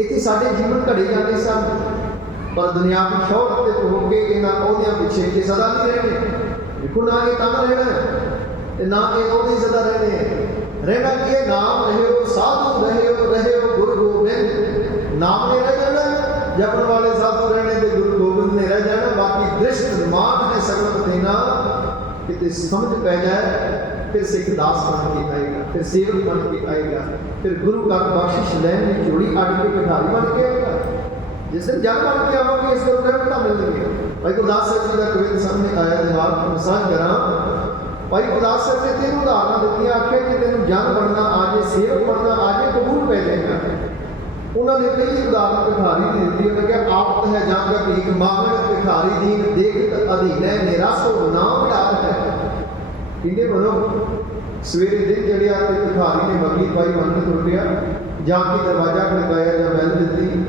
ਇੱਥੇ ਸਾਡੇ ਜੀਵਨ ਘੜੇ ਜਾਂਦੇ ਸਨ। ਪਰ ਦੁਨਿਆਵੀ ਸ਼ੌਕ ਤੇ ਹੋ ਕੇ ਇਹਨਾਂ ਉਹਦਿਆਂ ਪਿੱਛੇ ਕਿ ਸਦਾ ਨਹੀਂ ਰਹਿਣੇ। ਦੇਖੋ ਨਾ ਇਹ ਤਨ ਰਹਿਣਾ ਤੇ ਨਾ ਇਹ ਉਹਦੇ ਸਦਾ ਰਹਿਣੇ। ਰਹਿਣਾ ਕਿ ਨਾਮ ਰਹਿਓ ਸਾਧੂ ਰਹਿਓ ਗੁਰੂ ਗੋਬਿੰਦ। ਨਾਮ ਨੇ ਰਹਿ ਜਾਣਾ, ਜਪਣ ਵਾਲੇ ਸਾਧੂ ਰਹਿਣੇ ਤੇ ਗੁਰੂ ਗੋਬਿੰਦ ਨੇ ਰਹਿ ਜਾਣਾ। ਬਾਕੀ ਦ੍ਰਿਸ਼ਟ ਦਿਮਾਗ ਨੇ ਸਗਲ ਦੇਣਾ। ਕਿਤੇ ਸਮਝ ਪੈ ਜਾਏ ਫਿਰ ਸਿੱਖ ਦਾਸ ਬਣ ਕੇ ਆਏਗਾ, ਫਿਰ ਸੇਵਕ ਬਣ ਕੇ ਆਏਗਾ, ਫਿਰ ਗੁਰੂ ਘਰ ਬਖਸ਼ਿਸ਼ ਲੈਣ ਦੀ ਝੋਲੀ ਅੱਡ ਕੇ ਭਿਖਾਰੀ ਬਣ ਕੇ ਆਏਗਾ। ਜਿਸ ਦਿਨ ਜਗ ਬਣ ਕੇ ਆਵਾਂਗੇ ਇਸ ਗੁਰੂ ਰਹਿਮਤਾਂ ਮਿਲਣਗੀਆਂ। ਭਾਈ ਗੁਰਦਾਸ ਸਾਹਿਬ ਜੀ ਦਾ ਕਵਿਤ ਸਾਹਮਣੇ ਆਇਆ, ਜਵਾਬ ਮਸਾਜ ਕਰਾਂ। ਭਾਈ ਗੁਰਦਾਸ ਸਾਹਿਬ ਨੇ ਤਿੰਨ ਉਦਾਹਰਨਾਂ ਦਿੱਤੀਆਂ। ਆਖਿਆ ਕਿ ਤੈਨੂੰ ਜਨ ਬਣਨਾ ਆ ਜੇ, ਸੇਵਕ ਬਣਨਾ ਆ ਜੇ, ਕਬੂਲ ਪੈ ਜਾਏਗਾ। ਉਹਨਾਂ ਨੇ ਪਹਿਲੀ ਉਦਾਹਰਨ ਭਿਖਾਰੀ ਦੀ ਦਿੱਤੀ। ਉਹਨੇ ਕਿਹਾ ਆਪਤ ਹੈ ਜਾਂ ਕਾ ਭੀਖ ਮੰਗਣ ਭਿਖਾਰੀ ਦੀਨ ਦੇਖਤ ਅਧੀਨੈ ਨਿਰਾਸੋ ਨਾਮ ਢਾਤ ਹੈ। ਕਹਿੰਦੇ ਮਨੁੱਖ ਸਵੇਰੇ ਦਿਨ ਚੜਿਆ ਤੇ ਭਿਖਾਰੀ ਨੇ ਮੰਗੀ ਪਾਈ ਮੰਨ ਤੁਰ ਗਿਆ। ਜਾਂ ਕਿ ਦਰਵਾਜ਼ਾ ਖੜਕਾਇਆ ਜਾਂ ਬੈਲ ਦਿੱਤੀ।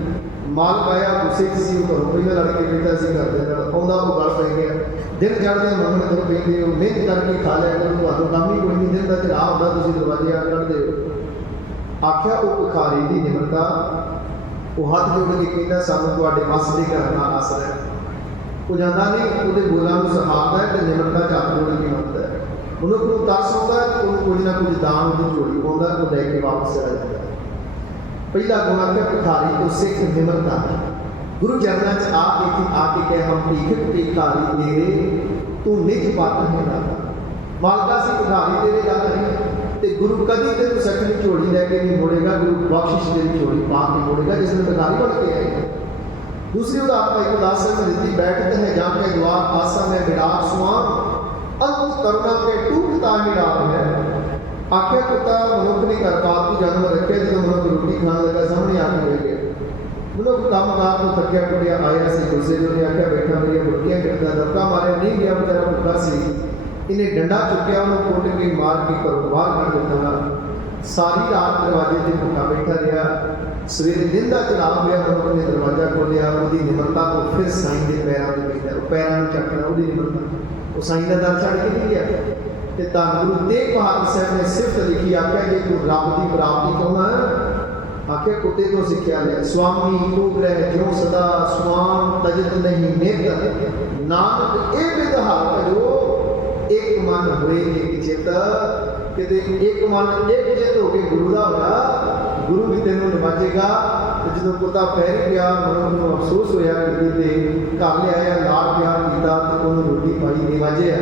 ਮਾਲਕ ਆਇਆ, ਗੁੱਸੇ 'ਚ ਸੀ, ਉਹ ਘਰੋਂ ਪਹਿਲਾਂ ਲੜ ਕੇ ਬੈਠਾ ਸੀ ਘਰ ਦੇ ਨਾਲ। ਆਉਂਦਾ ਉਹ ਗਲ ਪੈ ਗਿਆ। ਦਿਨ ਚੜ੍ਹਦਿਆਂ ਮੰਗਣ ਤੁਰ ਪੈਂਦੇ ਹੋ, ਮਿਹਨਤ ਕਰਕੇ ਖਾ ਲਿਆ ਕਰੋ, ਤੁਹਾਨੂੰ ਕੰਮ ਹੀ ਕੋਈ ਨਹੀਂ। ਦਿਨ ਦਾ ਚੜ੍ਹਾਅ ਹੁੰਦਾ, ਤੁਸੀਂ ਦਰਵਾਜ਼ੇ ਆ ਕੱਢਦੇ ਹੋ। ਆਖਿਆ ਉਹ ਭਿਖਾਰੀ ਦੀ ਨਿਮਰਤਾ। ਉਹ ਹੱਥ ਜੋੜ ਕੇ ਕਹਿੰਦਾ ਸਾਨੂੰ ਤੁਹਾਡੇ ਵੱਸ ਦੇ ਘਰ ਦਾ ਆਸਰਾ ਹੈ। ਉਹ ਜਾਂਦਾ ਨਹੀਂ, ਉਹਦੇ ਬੋਲਾਂ ਨੂੰ ਸਹਾਰਦਾ ਹੈ ਤੇ ਨਿਮਰਤਾ 'ਚ ਹੱਥ ਜੋੜ ਕੇ ਮੰਗਦਾ ਹੈ। ਮਨੁੱਖ ਨੂੰ ਤਰਸ ਆਉਂਦਾ ਹੈ, ਉਹਨੂੰ ਕੁਝ ਨਾ ਕੁਝ ਦਾਨ ਉਹਦੀ ਝੋਲੀ ਪਾਉਂਦਾ, ਉਹ ਲੈ ਕੇ ਵਾਪਸ ਆ ਜਾਂਦਾ। ਪਹਿਲਾ ਗੁਣ ਆਖਿਆ ਭਿਖਾਰੀ ਤੋਂ ਸਿੱਖ ਨਿਮਰਤਾ। ਗੁਰੂ ਚਰਨਾਂ 'ਚ ਆ ਕੇ ਕਹਿ ਹਮ ਭੀਖ ਭਿਖਾਰੀ ਤੇਰੇ ਤੂੰ ਨਿਜ ਪਤ ਹੈ ਦਾਤਾ। ਮਾਲਕਾ ਸੀ ਭਿਖਾਰੀ ਤੇਰੇ ਦਾਤਾ ਨਹੀਂ। ਤੇ ਗੁਰੂ ਕਦੀ ਤੈਨੂੰ ਸੱਚੀ ਝੋਲੀ ਲੈ ਕੇ ਨਹੀਂ ਮੋੜੇਗਾ। ਗੁਰੂ ਬਖਸ਼ਿਸ਼ ਦੇ ਝੋਲੀ ਪਾ ਕੇ ਮੋੜੇਗਾ ਜਿਸ ਨੂੰ ਭਿਖਾਰੀ ਬਣ ਕੇ ਆਏਗਾ। ਦੂਸਰੀ ਉਦਾਹਰਨ ਭਾਈ ਗੁਰਦਾਸ ਸਾਹਿਬ ਨੇ ਦਿੱਤੀ। ਬੈਠਤ ਹੈ ਜਾਂ ਕੇ ਜਵਾਬ ਆਸਾ ਮੈਂ ਵਿਰਾਟ ਸੁਆ ਅੰਤ ਕਰਨਾ ਕੇ ਟੂਟਤਾ ਹੀ ਰਾਤ ਹੈ। ਆਖਿਆ ਪਿਤਾ ਮਨੁੱਖ ਨੇ ਘਰ ਪਾਤ ਨੂੰ ਜਨਮ ਰੱਖਿਆ। ਜਦੋਂ ਮਨੁੱਖ ਰੋਟੀ ਖਾਣ ਲੱਗਾ ਸਾਹਮਣੇ ਆ ਕੇ ਬਹਿ ਗਿਆ। ਮਨੁੱਖ ਕੰਮਕਾਰ ਤੋਂ ਥੱਕਿਆ ਟੁੱਟਿਆ ਆਇਆ ਸੀ। ਗੁੱਸੇ ਨੇ ਆਖਿਆ ਬੈਠਾ ਮੇਰੀਆਂ ਮੁਰਗੀਆਂ ਗਿਰਦਾ ਦਬਕਾ ਮਾਰਿਆ ਨਹੀਂ ਗਿਆ, ਵਿਚਾਰਾ ਭੁੱਖਾ ਸੀ। ਇਹਨੇ ਡੰਡਾ ਚੁੱਕਿਆ, ਉਹਨੂੰ ਕੁੱਟ ਕੇ ਮਾਰ ਕੇ ਘਰੋਂ ਬਾਹਰ ਕੱਢ ਦਿੱਤਾ। ਸਾਰੀ ਰਾਤ ਦਰਵਾਜ਼ੇ ਤੇ ਭੁੱਖਾ ਬੈਠਾ ਰਿਹਾ। ਸਵੇਰੇ ਦਿਨ ਦਾ ਚੜ੍ਹਾਅ ਹੋਇਆ, ਮਨੁੱਖ ਨੇ ਦਰਵਾਜ਼ਾ ਖੋਲ੍ਹਿਆ। ਉਹਦੀ ਨਿਮਰਤਾ ਤੋਂ ਫਿਰ ਸਾਈਂ ਦੇ ਪੈਰਾਂ ਤੇ ਬੈਠਾ। ਉਹ ਪੈਰਾਂ ਨੂੰ ਚੱਕਣਾ ਉਹਦੀ ਨਿਮਰਤਾ। ਉਹ ਸਾਈਂ ਦਾ ਦਰ ਛੱਡ ਕੇ ਨਹੀਂ ਗਿਆ। ਤੇ ਧੰਨ ਗੁਰੂ ਤੇਗ ਬਹਾਦਰ ਸਾਹਿਬ ਨੇ ਸਿਫਤ ਲਿਖੀ। ਆਖਿਆ ਜੇ ਤੂੰ ਰੱਬ ਦੀ ਪ੍ਰਾਪਤੀ ਚਾਹੁੰਦਾ, ਆਖਿਆ ਕੁੱਤੇ ਤੋਂ ਸਿੱਖਿਆ ਲੈ। ਸੁਆਮੀ ਤੂੰ ਗ੍ਰਹਿ ਜਿਉ ਸਦਾ ਸੁਆਮ ਤਜਤ ਨਹੀਂ ਨਿਤ। ਨਾਨਕ ਇਹ ਵਿਦ ਹਰ ਭਜੋ ਇੱਕ ਮਨ ਹੋਏ ਇੱਕ ਚਿੱਤ। ਕਿਤੇ ਇੱਕ ਮਨ ਇੱਕ ਚਿੱਤ ਹੋ ਕੇ ਗੁਰੂ ਦਾ ਹੋਇਆ। ਗੁਰੂ ਵੀ ਤੈਨੂੰ ਨਿਵਾਜੇਗਾ। ਤੇ ਜਦੋਂ ਕੁੱਤਾ ਪੈਰੀ ਪਿਆ ਮਨੁੱਖ ਨੂੰ ਅਫਸੋਸ ਹੋਇਆ ਕਿ ਤੇ ਘਰ ਲਿਆਇਆ, ਲਾਡ ਪਿਆਰ ਕੀਤਾ ਤੇ ਉਹਨੂੰ ਰੋਟੀ ਪਾਈ ਨਿਵਾਜਿਆ।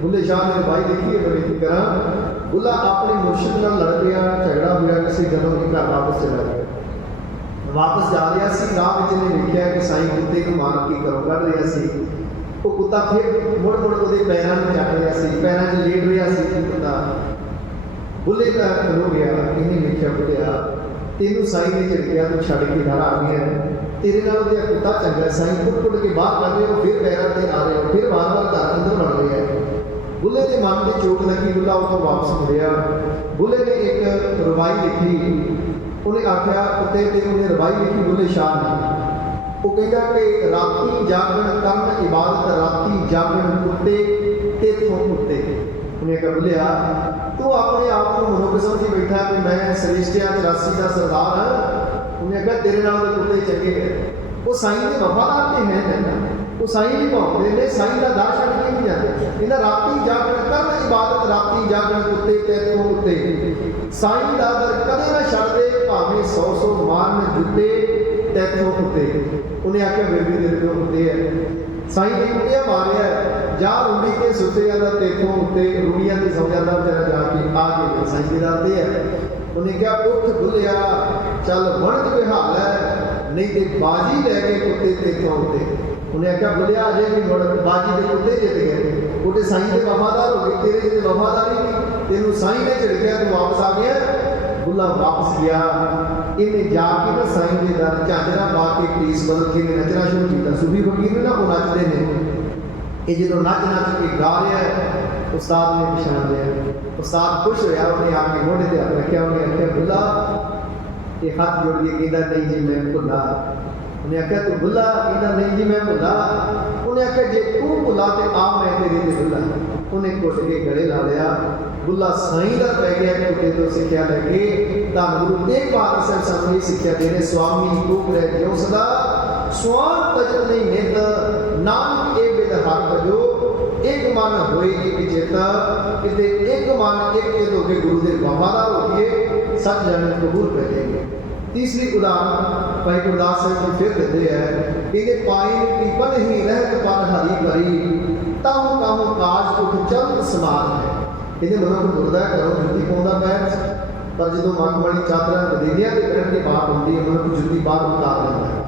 ਬੁੱਲੇ ਸ਼ਾਹ ਨੇ ਭਾਈ ਦੇਖੀਏ ਬੇਨਤੀ ਕਰਾਂ, ਬੁੱਲਾ ਆਪਣੇ ਮੁਰਸ਼ਿਦ ਨਾਲ ਲੜ ਪਿਆ, ਝਗੜਾ ਹੋਇਆ ਕਿਸੇ ਗੱਲੋਂ ਕਿ ਘਰ ਵਾਪਸ ਚਲਾ ਗਿਆ। ਵਾਪਸ ਜਾ ਰਿਹਾ ਸੀ, ਰਾਹ ਵਿੱਚ ਇਹਨੇ ਵੇਖਿਆ ਕਿ ਸਾਈਂ ਕੁੱਤੇ ਨੂੰ ਮਾਰ ਕੇ ਘਰੋਂ ਕੱਢ ਰਿਹਾ ਸੀ। ਉਹ ਕੁੱਤਾ ਫਿਰ ਮੁੜ ਉਹਦੇ ਪੈਰਾਂ ਨੂੰ ਚੱਕ ਰਿਹਾ ਸੀ, ਪੈਰਾਂ 'ਚ ਲੇਟ ਰਿਹਾ ਸੀ ਕੁੱਤਾ। ਬੁੱਲੇ ਦਾ ਹੋ ਗਿਆ, ਇਹਨੇ ਵੇਖਿਆ ਬੁੱਲਿਆ ਤੈਨੂੰ ਸਾਈਂ ਨੇ ਝਿੜਕਿਆ, ਤੂੰ ਛੱਡ ਕੇ ਘਰ ਆ ਗਿਆ, ਤੇਰੇ ਨਾਲ ਉਹਦਾ ਕੁੱਤਾ ਚੰਗਾ। ਸਾਈਂ ਕੁੱਟ ਕੇ ਬਾਹਰ ਕੱਢ ਰਹੇ ਹੋ, ਫਿਰ ਪੈਰਾਂ 'ਤੇ ਆ ਰਹੇ ਹੋ, ਫਿਰ ਵਾਰ-ਵਾਰ ਘਰ ਅੰਦਰ ਵੜ ਰਿਹਾ। ਬੁੱਲੇ ਦੇ ਮਨ 'ਤੇ ਚੋਟ ਲੱਗੀ, ਬੁੱਲਾ ਉੱਥੋਂ ਵਾਪਸ ਮੁੜਿਆ। ਬੁੱਲੇ ਨੇ ਇੱਕ ਰਵਾਈ ਲਿਖੀ, ਉਹਨੇ ਆਖਿਆ ਕੁੱਤੇ ਤੇ ਉਹਨੇ ਰਵਾਈ ਲਿਖੀ ਬੁੱਲੇ ਸ਼ਾਹ ਨੇ। ਉਹ ਕਹਿੰਦਾ ਕਿ ਰਾਤੀ ਜਾਗਣ ਕਰਨ ਇਬਾਦਤ, ਰਾਤੀ ਜਾਗਣ ਕੁੱਤੇ ਤੇਥੋਂ ਕੁੱਤੇ। ਉਹਨੇ ਕਿਹਾ ਬੁੱਲਿਆ ਤੂੰ ਆਪਣੇ ਆਪ ਨੂੰ ਮਨੁੱਖ ਸਮਝੀ ਬੈਠਾ ਕਿ ਮੈਂ ਸ੍ਰਿਸ਼ਟਿਆ 84 ਦਾ ਸਰਦਾਰ ਹਾਂ। ਉਹਨੇ ਕਿਹਾ ਤੇਰੇ ਨਾਲ ਤਾਂ ਕੁੱਤੇ ਚੰਗੇ ਹੈ। ਉਹ ਸਾਈਂ ਦੇ ਵਫਾਦਾਰ ਤੇ ਹੈ ਕਹਿੰਦਾ, ਉਹ ਸਾਈਂ ਨਹੀਂ ਭੌਂਕਦੇ ਨੇ, ਸਾਈਂ ਦਾ ਦਾਹ ਛੱਡ ਕੇ ਨਹੀਂ ਜਾਂਦੇ। ਕਹਿੰਦਾ ਰਾਤੀ ਜਾਗਣ ਕਰਨ ਇਬਾਦਤ, ਰਾਤੀ ਜਾਗਣ ਕੁੱਤੇ ਤੇਥੋਂ ਕੁੱਤੇ। ਸਾਈਂ ਦਾ ਦਰ ਕਦੇ ਨਾ ਛੱਡਦੇ, ਭਾਵੇਂ 100 ਮਾਰਨ ਜੁੱਤੇ ਤੇਥੋਂ ਕੁੱਤੇ। ਉਹਨੇ ਆਖਿਆ ਬੇਬੀ ਤੇਰੇ ਤੋਂ ਕੁੱਤੇ ਹੈ। ਸਾਈਂ ਨੇ ਕੁੱਤਿਆ ਮਾਰਿਆ, ਜਾ ਰੂੜੀ ਤੇ ਸੁੱਤੇ ਜਾਂਦਾ ਤੇਥੋਂ ਉੱਤੇ, ਰੂੜੀਆਂ ਤੇ ਸੌ ਜਾਂਦਾ ਤੇਰਾ ਜਾ ਕੇ ਆ ਕੇ ਸਾਈਂ ਦੇ ਦਰ ਤੇ ਹੈ। ਉਹਨੇ ਕਿਹਾ ਉੱਠ ਬੁੱਲਿਆ ਚੱਲ ਵਣਜ ਬਿਹਾਲ ਹੈ, ਨਹੀਂ ਤੇ ਬਾਜੀ ਲੈ ਕੇ ਕੁੱਤੇ ਤੇਥੋਂ ਉੱਤੇ। ਉਹਨੇ ਆਖਿਆ ਬੁੱਲਿਆ ਅਜੇ ਵੀ ਬਾਜੀ ਦੇ ਕੁੱਤੇ ਜਿੱਤ ਗਏ, ਉਹਦੇ ਸਾਈਂ ਦੇ ਵਫਾਦਾਰ ਹੋ ਗਏ, ਤੇਰੇ ਜਿਹਦੇ ਵਫਾਦਾਰੀ ਨਹੀਂ, ਤੈਨੂੰ ਸਾਈਂ ਨੇ ਝਿੜਕਿਆ ਤੂੰ ਵਾਪਸ ਆ ਗਿਆ। ਬੁੱਲਾ ਵਾਪਸ ਗਿਆ, ਇਹਨੇ ਜਾ ਕੇ ਨਾ ਸਾਈਂ ਦੇ ਦਰ ਝਾਂਜਰਾ ਪਾ ਕੇ ਪੀਸ ਬਦਲ ਕੇ ਨੱਚਣਾ ਸ਼ੁਰੂ ਕੀਤਾ। ਸੂਫੀ ਫਕੀਰ ਨੇ ਨਾ ਉਹ ਨੱਚਦੇ ਨੇ, ਇਹ ਜਦੋਂ ਨੱਚ ਕੇ ਗਾ ਰਿਹਾ ਹੈ, ਉਸਤਾਦ ਨੇ ਪਛਾਣ ਲਿਆ। ਉਸਤਾਦ ਖੁਸ਼ ਹੋਇਆ, ਉਹਨੇ ਆ ਕੇ ਮੋਢੇ ਤੇ ਹੱਥ ਰੱਖਿਆ। ਉਹਨੇ ਆਖਿਆ ਬੁੱਲਾ, ਇਹ ਹੱਥ ਜੋੜ ਕੇ ਕਹਿੰਦਾ ਨਹੀਂ ਜੀ ਮੈਂ ਭੁੱਲਾ। ਉਹਨੇ ਆਖਿਆ ਤੂੰ ਭੁੱਲਾ? ਕਹਿੰਦਾ ਨਹੀਂ ਜੀ ਮੈਂ ਭੁੱਲਾ। ਉਹਨੇ ਆਖਿਆ ਜੇ ਤੂੰ ਭੁੱਲਾ ਤੇ ਆ ਮੈਂ ਤੇਰੀ ਤੇ ਭੁੱਲਾ। ਉਹਨੇ ਘੁੱਟ ਕੇ ਗਲੇ ਲਾ ਲਿਆ। ਬੁੱਲਾ ਸਾਈਂ ਦਾ ਪੈ ਗਿਆ, ਕੁੱਤੇ ਤੋਂ ਸਿੱਖਿਆ ਲੈ ਕੇ। ਤਾਂ ਗੁਰੂ ਤੇਗ ਬਹਾਦਰ ਸਾਹਿਬ ਸਾਨੂੰ ਇਹ ਸਿੱਖਿਆ ਦੇ ਰਹੇ, ਸੁਆਮੀ ਰੂਪ ਰਹਿ ਜਿਉ ਸਦਾ, ਸਵਾਨ ਤਜਨ ਨਹੀਂ ਨਿਤ, ਨਾਨਕ ਇਹ ਬਿਦ ਹਰ ਭਜੋ, ਇੱਕ ਮਨ ਹੋਏ ਇੱਕ ਚਿੱਤ। ਕਿਤੇ ਇੱਕ ਮਨ ਇੱਕ ਚਿੱਤ ਹੋ ਕੇ ਗੁਰੂ ਦੇ ਵਫਾਦਾਰ ਹੋ ਗਏ, ਸੱਚ ਜਾਣੇ ਕਬੂਲ ਕਰ ਲੇਗੇ। ਤੀਸਰੀ ਉਦਾਹਰਨ ਭਾਈ ਗੁਰਦਾਸ ਸਾਹਿਬ ਜੀ ਫਿਰ ਦਿੰਦੇ ਹੈ, ਕਹਿੰਦੇ ਪਾਈ ਪੀਪਲ ਹੀ ਰਹਿਤ ਪਰ ਹਰੀ ਭਰੀ, ਤਾਹੂ ਕਾਹੂ ਕਾਜ ਉਠ ਚੰਦ ਸਮਾਨ ਹੈ। ਇਹਦੇ ਮਨੁੱਖ ਤੁਰਦਾ ਘਰੋਂ ਜੁੱਤੀ ਪਾਉਂਦਾ ਪੈਰ 'ਚ, ਪਰ ਜਦੋਂ ਮਖਮਲੀ ਚਾਦਰਾਂ ਗਦੇਲਿਆਂ ਦੇ ਪੈਣ ਦੀ ਬਾਤ ਹੁੰਦੀ ਹੈ, ਮਨੁੱਖ ਜੁੱਤੀ ਬਾਹਰ ਉਤਾਰ ਲੈਂਦਾ ਹੈ।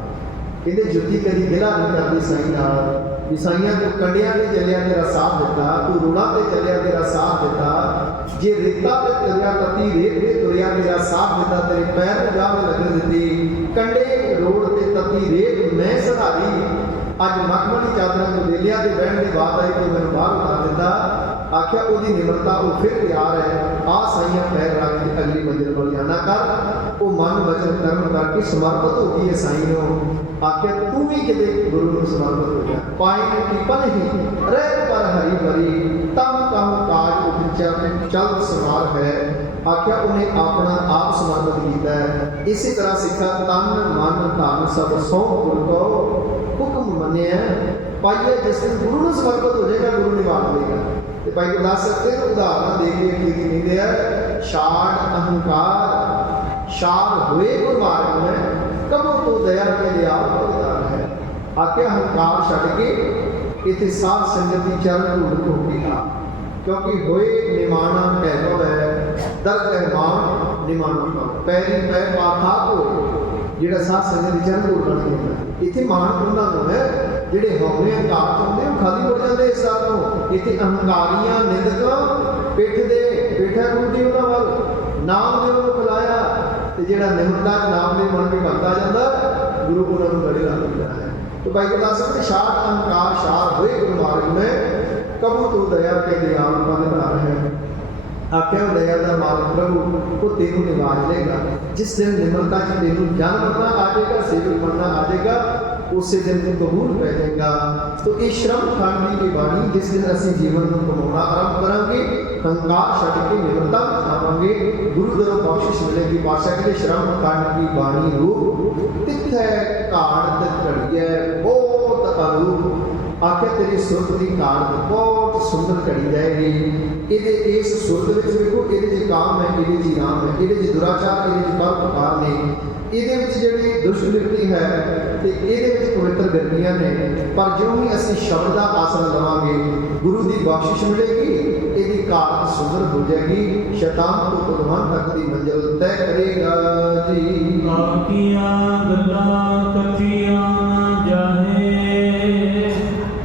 ਕਹਿੰਦੇ ਜੁੱਤੀ ਕਦੀ ਗਿਲਾ ਨਹੀਂ ਕਰਦੀ ਸਾਈਂ ਨਾਲ। ਵੀ ਸਾਈਆਂ ਤੂੰ ਕੰਡਿਆਂ ਤੇ ਚੱਲਿਆ ਤੇਰਾ ਸਾਥ ਦਿੱਤਾ, ਤੂੰ ਰੋੜਾਂ ਤੇ ਚੱਲਿਆ ਤੇਰਾ ਸਾਥ ਦਿੱਤਾ, ਜੇ ਰੇਤਾ ਤੇ ਤੁਰਿਆ ਤਤੀ ਰੇਤ ਤੇ ਤੁਰਿਆ ਤੇਰਾ ਸਾਥ ਦਿੱਤਾ, ਤੇਰੇ ਪੈਰ ਨੂੰ ਜਾਮ ਲੱਗਣ ਦਿੱਤੀ, ਕੰਡੇ ਰੋੜ ਤੇ ਤਤੀ ਰੇਤ ਮੈਂ ਸਹਾਰੀ। ਅੱਜ ਮਖਮਲੀ ਚਾਦਰਾਂ ਗਦੇਲਿਆਂ ਦੇ ਬਹਿਣ ਦੀ ਬਾਤ ਆਈ, ਤੂੰ ਮੈਨੂੰ ਬਾਹਰ ਉਤਾਰ ਦਿੱਤਾ। ਆਖਿਆ ਉਹਦੀ ਨਿਮਰਤਾ, ਉਹ ਫਿਰ ਤਿਆਰ ਹੈ, ਆ ਸਾਈਆਂ ਪੈਰ ਰੱਖ ਕੇ ਅਗਲੀ ਮੰਜ਼ਿਲ ਵੱਲ ਜਾਣਾ ਕਰ। ਉਹ ਮਨ ਵਚਨ ਕਰਮ ਕਰਕੇ ਸਮਰਪਿਤ ਹੋ ਗਈ ਹੈ ਸਾਈਂ ਨੂੰ। ਆਖਿਆ ਤੂੰ ਵੀ ਕਿਤੇ ਗੁਰੂ ਨੂੰ ਸਮਰਪਿਤ ਹੋ ਜਾ। ਪਾਈ ਨੇ ਪੀਪਲ ਹੀ ਰਹਿਤ ਪਰ ਹਰੀ ਭਰੀ, ਤਮ ਕਹੂੰ ਕਾਜ ਉਠਿਆ ਚਲ ਸਵਾਰ ਹੈ। ਆਖਿਆ ਉਹਨੇ ਆਪਣਾ ਆਪ ਸਮਰਪਿਤ ਕੀਤਾ ਹੈ। ਇਸੇ ਤਰ੍ਹਾਂ ਸਿੱਖਾ ਤਨ ਮਨ ਧਨ ਸਭ ਸੌਂਪ ਗੁਰੂ ਕੋ ਹੁਕਮ ਮੰਨਿਆ। ਪਾਈਏ ਜਿਸ ਦਿਨ ਗੁਰੂ ਨੂੰ ਸਮਰਪਿਤ ਹੋ ਜਾਏਗਾ, ਗੁਰੂ ਨਿਭਾ ਲੇਗਾ। ਤੇ ਭਾਈ ਗੁਰਦਾਸ ਸਾਹਿਬ ਦੇ ਉਦਾਹਰਨ ਦੇ ਕੇ ਕੀ ਕਹਿੰਦੇ ਆ, ਛਾੜ ਅਹੰਕਾਰ ਛਾੜ ਹੋਏ ਗੁਰਮਾਰਗ ਮੈਂ, ਕਬੋ ਤੋਂ ਦਇਆ ਕੇ ਲਿਆ ਭਗਤਾਨ ਹੈ। ਆਖਿਆ ਹੰਕਾਰ ਛੱਡ ਕੇ ਇੱਥੇ ਸਾਧ ਸੰਗਤ ਦੀ ਚਰਨ ਧੂੜ ਹੋ ਗਿਆ, ਕਿਉਂਕਿ ਹੋਏ ਨਿਮਾਣਾ ਕਹਿ ਹੈ, ਦਰ ਕਹਿਮਾਨ ਨਿਮਾਣਾ ਪੈਰੀ ਪੈ ਪਾਖਾ ਕੋ। ਜਿਹੜਾ ਸਾਧ ਸੰਗਤ ਦੀ ਚਰਨ ਧੂੜ ਬਣ ਗਿਆ, ਇੱਥੇ ਮਾਣ ਉਹਨਾਂ ਨੂੰ ਹੈ ਜਿਹੜੇ ਹਉਮੈ ਹੰਕਾਰ ਚਾਹੁੰਦੇ ਉਹ ਖਾਲੀ ਹੋ ਜਾਂਦੇ ਇਸ ਗੱਲ ਤੋਂ। ਇੱਥੇ ਅਹੰਕਾਰੀਆਂ ਨਿੰਦਕ ਪਿੱਠ ਦੇ ਬੈਠਾ ਗੁਰੂ ਜੀ ਉਹਨਾਂ ਵੱਲ ਨਾਮ ਦੇ ਉਹਨੂੰ ਖਿਲਾਇਆ, ਤੇ ਜਿਹੜਾ ਨਿਮਰਤਾ ਨਾਮ ਦੇ ਮਨ ਵਿੱਚ ਭਗਤਾ ਜਾਂਦਾ, ਗੁਰੂ ਉਹਨਾਂ ਨੂੰ ਗਲੇ ਲਾ ਦਿੰਦਾ ਹੈ। तो भाई बता सकते शार अहंकार शार हुए गुरु मार्ग में कबू तू दया के दयाल पद धार है। आख्या दया का मार्ग प्रभु को तेनू निवाज लेगा। जिस दिन निम्रता से तेनू ज्ञान बनना आ जाएगा, सेवक बनना आ जाएगा, उस दिन तू कबूल पै जाएगा। तो ये श्रम खांडी की बाणी जिस दिन असी जीवन को कमाना आरंभ करेंगे, हंकार छड़ के निम्रता दिखावांगे, गुरु दरों बख्शिश मिलेगी। पातशाह कहते श्रम खंड की बाणी रूप तिथे घाट घड़िए बहुत अरूप। आखिर तेरी सुरत की काट बहुत सुंदर घड़ी जाएगी। ये इस सुरत में देखो, ये काम है, ये राम है, ये दुराचार, ये परोपकार ने, ये जी दुष्ट वृत्ति है, तो ये पवित्र गर्मियां ने। पर जो ही असी शब्द का आसरा लवांगे, गुरु की बख्शिश मिलेगी, ये काट सुंदर हो जाएगी, शैतान को भगवान तक की मंजिल तय करेगा जी। बाकियां गल्लां कथियां ना जाहे।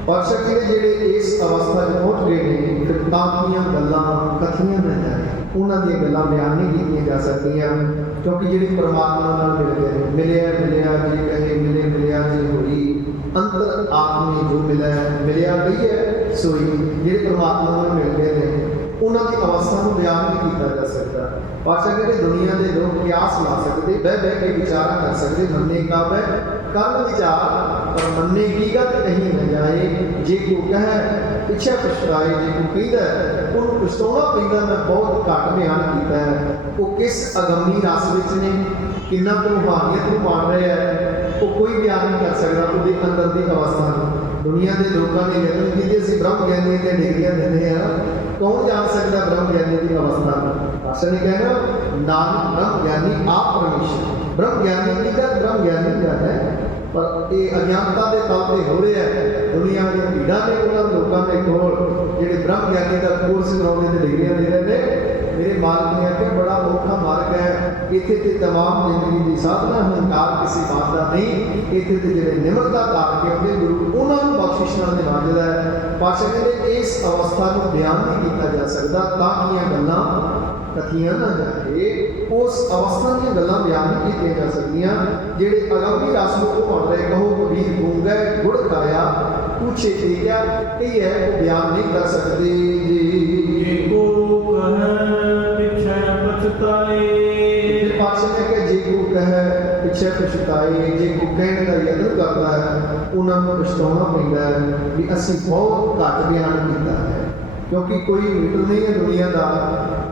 पातशाह कहते जेडे इस अवस्था में पहुंच गए हैं, फिर ताकियां गल्लां कथियां ना जाए, उन्होंने गल्लां बयान नहीं की जा सकदियां, क्योंकि जी परमात्मा नाल मिल गए, मिलिया मिलिया जी कहे, मिले मिलिया जी होई, अंतर आत्मे जो मिला है, मिलिया गई है सोई। जी परमात्मा नाल मिल गए हैं, उन्होंने अवस्था को बयान नहीं किया जा सकता। पातशाह कहते दुनिया के लोग क्यास ला सकते, बह बह के विचारा कर सकते, मन्ने का बह कर विचार, पर मन्ने की गत कहीं न जाए। जे को कह पिछे पछताए, जे को कहता उन्होंने पछताना पैंदा। मैं बहुत घट बयान किया है, वो किस अगमी रस विच ने, किन्ना रूहानियत को मान रहे हैं, वो कोई बयान नहीं कर सकता। वो अंदर की अवस्था दुनिया के लोगों ने यतन किए, असं ब्रह्म ज्ञानी की डिग्रियां देते हैं, कौन जान सकता ब्रह्म ज्ञानी की अवस्था। पातशाह ने कहना नानक ब्रह्म ज्ञानी आप परमेश्वर, ब्रह्म ज्ञानी की गल ब्रह्म ज्ञानी जाता है, पर ये अज्ञानता के तल पर हो रहा है। दुनिया की भीड़ा ने उन्होंने लोगों के कोल जो ब्रह्म ज्ञानी का कोर्स कराने की डिग्रियां दे रहे हैं। मेरे मालिक ने आखिर बड़ा औखा मार्ग है, इतने तो तमाम जिंदगी की साधना, हंकार किसी बात का नहीं, इतने तो जो निमरता करके अपने गुरु उन्होंने बख्शिश नाल निवाजदा है। पातशाह कहते इस अवस्था को बयान नहीं किया जा सकता, ताकियां गल्लां कथियां ना जाए। उस अवस्था दी गल्लां बयान नहीं की जा सकदियां, जेड़े अगमी रस को पढ़ रहे, कहो कबीर गूंगा गुड़ खाया पूछे क्या, ये है वो बयान नहीं कर सकते जी। जे को कह पिछे पछताए। फिर पातशाह ने कहा जे को कह पिछे पछताए, जे को कहने का यत्न करता है उन्होंने पछताना पैंदा है भी असीं बहुत घट बयान किया है, क्योंकि कोई मीटर नहीं है दुनिया का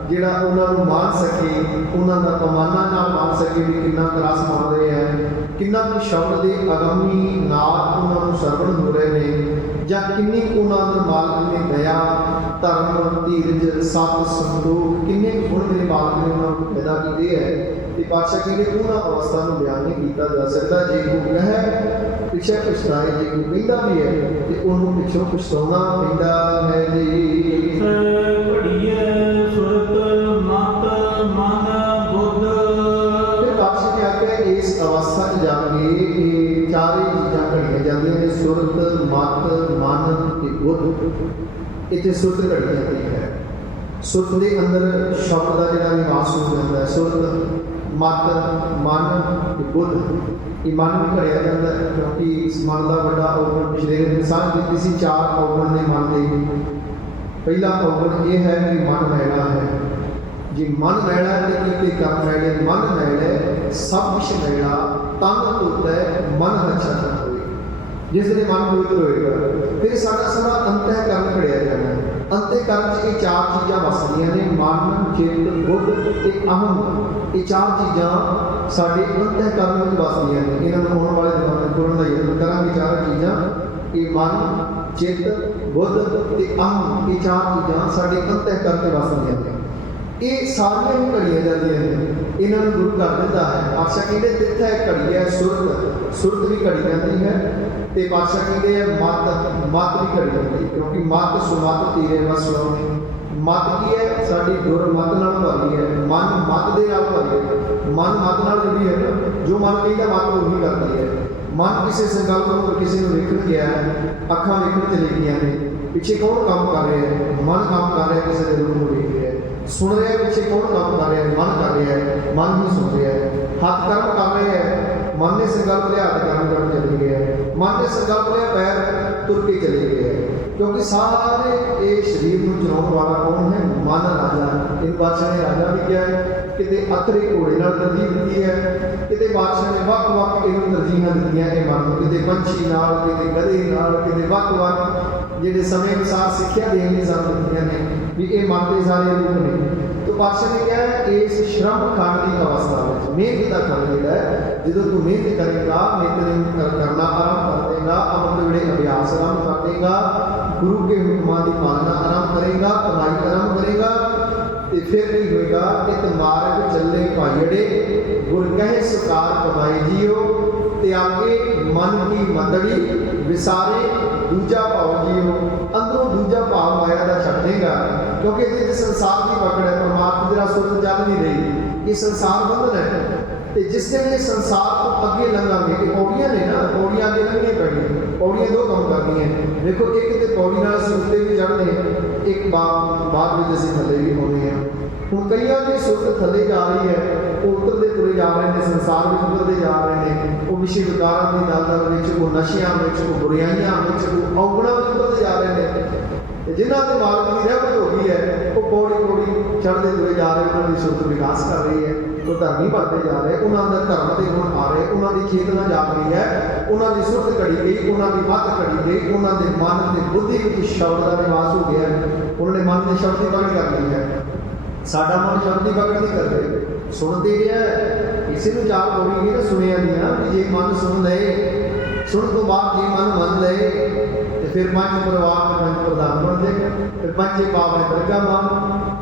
जिहड़ा उन्होंने मान सके, उन्होंने पमाना ना मान सके भी कितना त्रास मान रहे हैं, किन्ना कुछ शब्द के अगमी नाद उन्होंने सरवण हो रहे हैं, या किन्नी उन्होंने मालिक ने दया धर्म धीरज सत संदोख किन्ने गुण मेरे मालिक ने उन्होंने पैदा किए है। तो पातशाह कहते उन्होंने अवस्था को बयान नहीं किया जा सकता। जे को कह पिछे पछताए, जे को कहता भी है तो उन्होंने पिछों पछताना पैंदा है जी। घड़िए सुरत मत मन बुद्ध। फिर पातशाह ने आख्या इस अवस्था में जाके चारे चीज़ां घड़ियां जांदियां ने, सुरत मत मन ते बुद्ध। इतने सुरत घड़ी जाती है, सुरत के अंदर शब्द का जो निवास हो जाता है, सुरत मत मन ते बुद्ध। ये मन भी घड़िया जाता है, क्योंकि इस मन का बड़ा अवगुण पिछले दिन साझ की सी, 4 अवगुण ने मन के। पहला अवगुण ये है कि मन मैला है, जी मन मैला है तो कर्म मैले, मन मैले सब कुछ मैला, तन धोता है मन अच्छा ना हो, जिसने मन पवित्र होएगा। फिर सारा सारा अंतःकरण घड़िया जाना है। अंतःकरण ये 4 चीज़ां वसदियां ने, मन चित्त बुद्ध ते अहम। ये 4 चीज़ां साडे अंतःकरण में वसदियां ने। इन्होंने होने वाले दिनों में खोलने का यत्न करांगे। 4 चीज़ां ये मन चित्त बुद्ध ते अहम, ये 4 चीज़ां साडे अंतःकरण में वसदियां ने। ये सारियां ही घड़िया जाती हैं, इन्होंने गुरु कर दिता है। पातशाह कहते जिथे घड़ी है सुरत, सुरत भी घड़ी जाती है, तो पातशाह कहते हैं मत, मत भी घड़ी जाती है, क्योंकि मत सुमत तीरे बस लाने। मत की है साड़ी दुर मत नाल भरी है, मन मत दे नाल भरी है, मन मत नाल जुड़ी है ना, जो मन कहता मत वही करती है। मन किसी संकल्प को किसी को वेखण गया है, अखां वेखण चली गई ने, पिछे कौन काम कर रहे हैं, मन काम कर रहा है, किसी के रूप में देख रहा है, सुन रहे हैं, पिछे कौन काम कर रहा है, मन कर रहा है, मन ही सुन रहा है। हाथ कर्म कर रहे हैं, मन ने संकल्प लिया हाथ कर्म करने चले गए हैं, मन ने संकल्प लिया पैर तुर के चले गए हैं, क्योंकि सारे ये शरीर को चलाने वाला कौन है, मन राजा। इन बादशाह ने राजा भी किया है, किते अथरे घोड़े नाल तरजीह दी है, किते बादशाह ने वक्-वक् इन्हूं तरजीहां दित्तियां है मन नूं, किते पंछी नाल, किते गधे नाल, किते वक्-वक् जिहड़े समय अनुसार सिक्ख्या देण दी सानूं दित्तियां ने भी ये मन दे सारे रूप ने। तो बादशाह ने कहा इस श्रम खाण की अवस्था में मेहनत का काम जिहड़ा है, जो तू मेहनत करेगा, नित दिन करना आरंभ कर देगा, अमृत वेले अभ्यास आरंभ कर रखेगा, गुरु के हुक्मां की पालना आरंभ करेगा, कमाई आरंभ करेगा, तो फिर की होएगा इत मार्ग चले भाईड़े गुर कहे सुकार कमाई जियो, ते आगे मन की मंदड़ी विसारे दूजा भाव जियो। अंदरों दूजा भाव माया का छड़ देगा, क्योंकि ये संसार की पकड़ है, परमात्मा तेरा सुरत चल नहीं रही, ये संसार बंधन है। तो जिस दिन ये संसार को अगे लंघांगे, कि पौड़ियां ने ना, पौड़ियां अगे लंघनी पैनी, पौड़ियां दो काम करनी है। देखो एक तो पौड़ी नाल असीं उत्ते भी चढ़ते हैं, एक बाद में असीं थल्ले भी आउंदे हैं। हुण कईयां दी सुरत थल्ले जा रही है, वो उतरते तुरे जा रहे हैं, संसार में उतरते जा रहे हैं, वो विषय विकारां की दलदल विच, वो नशियां विच, वो बुराइयां विच, वो औगणां विच उतरते जा रहे हैं। जिन्हों के मार्ग की रहमत हो गई है, वो पौड़ी पौड़ी चढ़ते तुरे जा रहे, उन्होंने सुरत विकास कर रही है, वो धर्मी बढ़ते जा रहे, उन्होंने धर्म के गुण आ रहे, उन्होंने चेतना जाग रही है, उन्होंने सुरत घड़ी गई, उन्होंने मत घड़ी गई, उन्होंने मन की बुद्धि में शब्द का निवास हो गया, उन्होंने मन के शब्द की पकड़ कर ली है। साडा मन शब्द की पकड़ नहीं करते, सुनते रहा किसी को चार पौड़ी नहीं ना सुनिया दियाँ कि जे मन सुन ले, सुन तो बाद जे मन मन ले, तो फिर पंच परिवार में पंच प्रधान बन जाएगा, फिर पंचे पावन दरगाह मान,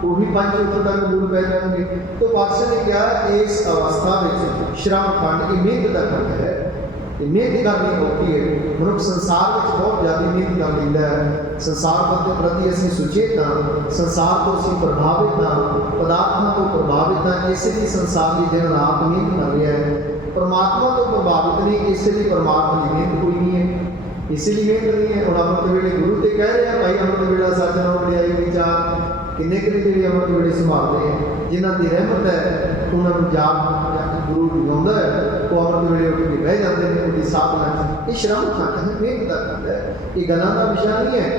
वो भी पंच उत्तर तक कबूल पै जाएंगे। तो पातशाह ने क्या इस अवस्था में श्रम खंड की मेहनत का खंड है, मेहनत करनी होती है। मनुख संसार में बहुत ज़्यादा मेहनत कर लेता है, संसार के प्रति असीं सुचेत हाँ, संसार तो असीं प्रभावित हाँ, पदार्थों तो प्रभावित हाँ, इसलिए संसार की दिन रात मेहनत कर रहा है। परमात्मा तो प्रभावित नहीं, इसलिए परमात्मा की मेहनत कोई नहीं है, इसीलिए मेहनत नहीं है। और अमृत वेले गुरु तो कह रहे हैं भाई अमृत वेला सज्जनों वडियाई विचार किन्ने किन्ने जी अमृत वेले संभालते हैं, जिन्हों की रहमत है उन्होंने जाप गुरु बुलाता है, वो अमृत वेले उठ के बह जाते हैं, उनकी साधना। ये श्रम खंड है, मेहनत का खंड है, ये गलों का विषय नहीं है,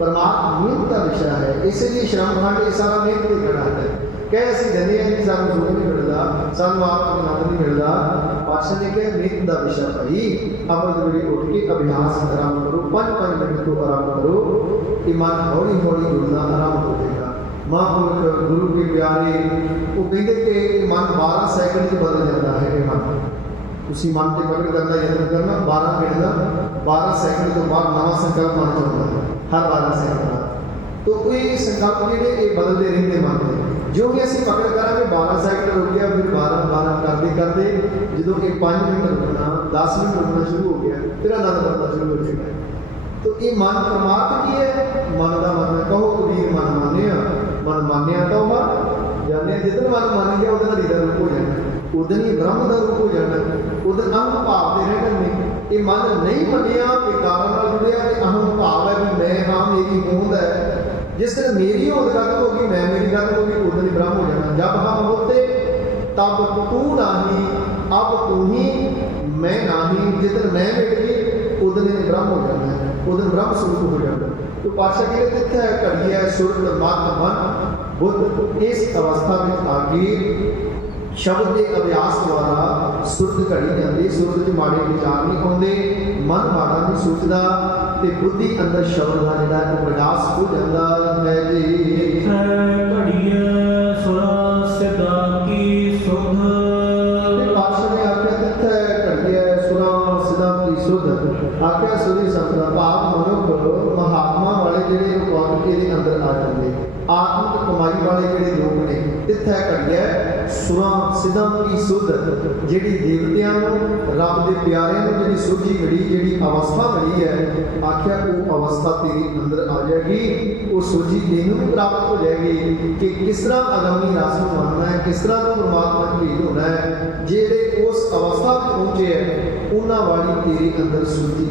परमात्मा मेहनत का विषय है। इसलिए श्रम खंड ये सारा मेहनत ही खड़ा है। कह असीं कहने हैं कि सानूं सुख नहीं मिलता, सानूं आत्म आनंद नहीं मिलता, पातशाह ने कहा मेहनत का विषय भाई अमृत वेले उठ के अभ्यास आरंभ करो, 5-5 मिनट तो आरंभ करो, कि मन हौली हौली जुड़ना आरंभ हो जाएगा। महापुरुष गुरु के प्यारे वो कहते कि मन 12 सेकंड से बदल जाता है। कि मन उसी मन से पकड़ करना यत्न करना 12 मिनट का 12 सेकंड तो बाद नवा संकल्प मन चलता है हर 12 सेकंड बाद। तो कोई संकल्प जेडे ये बदलते रहते मन के, जो भी असीं पकड़ करांगे 12 सेकंड रुक गया, फिर 12 करते करते जो कि 5 मिनट रुकना 10 मिनट रुकना शुरू हो गया, फिर आनंद बनना शुरू हो जाएगा। तो ये मन परमात्मा की है, मन का मतलब कहो कबीर मन मानिया, मन मानिया तो मन जाने जितने मन मान गया उधर हृदय रूप हो जाना, उधर ही ब्रह्म का रूप हो जाना, उधर अहम भाव दे रहने। ये मन नहीं मनिया के कारण जुड़िया कि अहम भाव है भी मैं हाँ मेरी होंद है, जिस तरह मेरी होंद खत्म होगी, मैं मेरी खत्म होगी, उधर ही ब्रह्म हो जाना। जब हम होते तब तू नहीं, अब तू ही मैं नहीं, जिधर मैं मिट गई उधर ही ब्रह्म हो जाना है, उधर ब्रह्म स्वरूप हो जाता है। तो पातशाह कहते तिथे है घड़ी है सुरत मत मन बुद्ध, इस अवस्था में आके शब्द के अभ्यास द्वारा सुरत घड़ी जाती, सुरत च माड़े विचार नहीं आते, मन माड़ा नहीं सोचता, ते बुद्धि अंदर शब्द का जिहड़ा प्रकाश हो जाता है जी। घड़िया सुरा सिदा की सुध, पातशाह ने आख्या तिथे घड़िया सुरा सिदा की सुध, आख्या सुरी संत भाव मनुख महात्मा वाले जिहड़े लोग के अंदर आ जाते, आत्मिक कमाई वाले जिहड़े लोग ने, तिथे घड़िया सुरा सिदा की सुध, जिहड़ी देवतियां रब दे प्यारियां नूं जिहड़ी सुधी घड़ी जिहड़ी अवस्था मिली है, आख्या वो अवस्था तेरे अंदर आ जाएगी, वो सुधी तेनों भी प्राप्त हो जाएगी कि किस तरह आगामी रास को मानना है, किस तरह तो परमात्मा की भेद होना है। जिहड़े उस अवस्था में पहुंचे है उन्हां वाली तेरे अंदर सुधी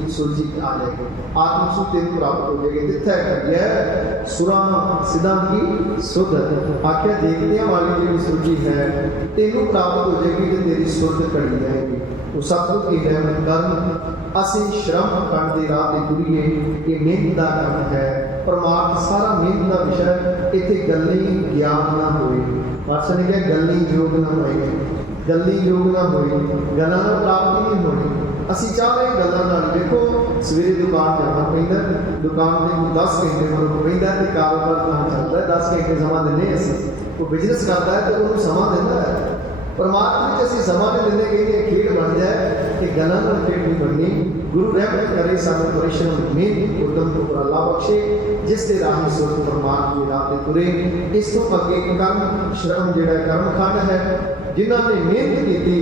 आ जाएगी, आत्म सुध तेनों प्राप्त हो जाएगी। तिथे घड़िया सुरा सिदा की सुध, आख्या देवतियां वाली जिहड़ी सुधी है तेनों प्राप्त हो जाएगी कि तेरी सुरत घड़ी जाएगी। वो सतगुर की रहमत करन असीं श्रम खंड की राह ते तुरीए, ये मेहनत का काम है। परमात्मा सारा मेहनत का विषय, इत्थे गल्ली ज्ञान ना होए, पातशाह ने कहा गल्ली योग ना होए, गल्ली योग ना होए, गल्लां नाल प्राप्ति नहीं होनी। असीं चाह रहे गल्लां नाल, देखो सवेरे दुकान जाना पैंदा, दुकान ते 10 घंटे मनुख पैंदा ते कारोबार काम चलदा है, 10 घंटे समा दिंदे असीं, वो बिजनेस करता है तो उन्होंने समा दिंदा है। परमात्मा में असीं समा नहीं दिंदे, कहीं खेड बन जाए कि गल्लां नाल खेड नहीं बननी, ਗੁਰੂ ਰਹਿਮਤ ਕਰੇ, ਸਾਨੂੰ ਪਰਿਸ਼ਰਮ ਮਿਹਨਤ ਉਦਮ ਉਪਰਾਲਾ ਬਖਸ਼ੇ, ਜਿਸ ਦੇ ਰਾਹੀਂ ਸੁਰਤ ਪਰਮਾਤਮਾ ਦੀ ਰਾਹ ਤੇ ਤੁਰੇ। ਇਸ ਤੋਂ ਅੱਗੇ ਕਰਮ ਸ਼ਰਮ ਜਿਹੜਾ ਕਰਮ ਖੰਡ ਹੈ, ਜਿਨ੍ਹਾਂ ਨੇ ਮਿਹਨਤ ਕੀਤੀ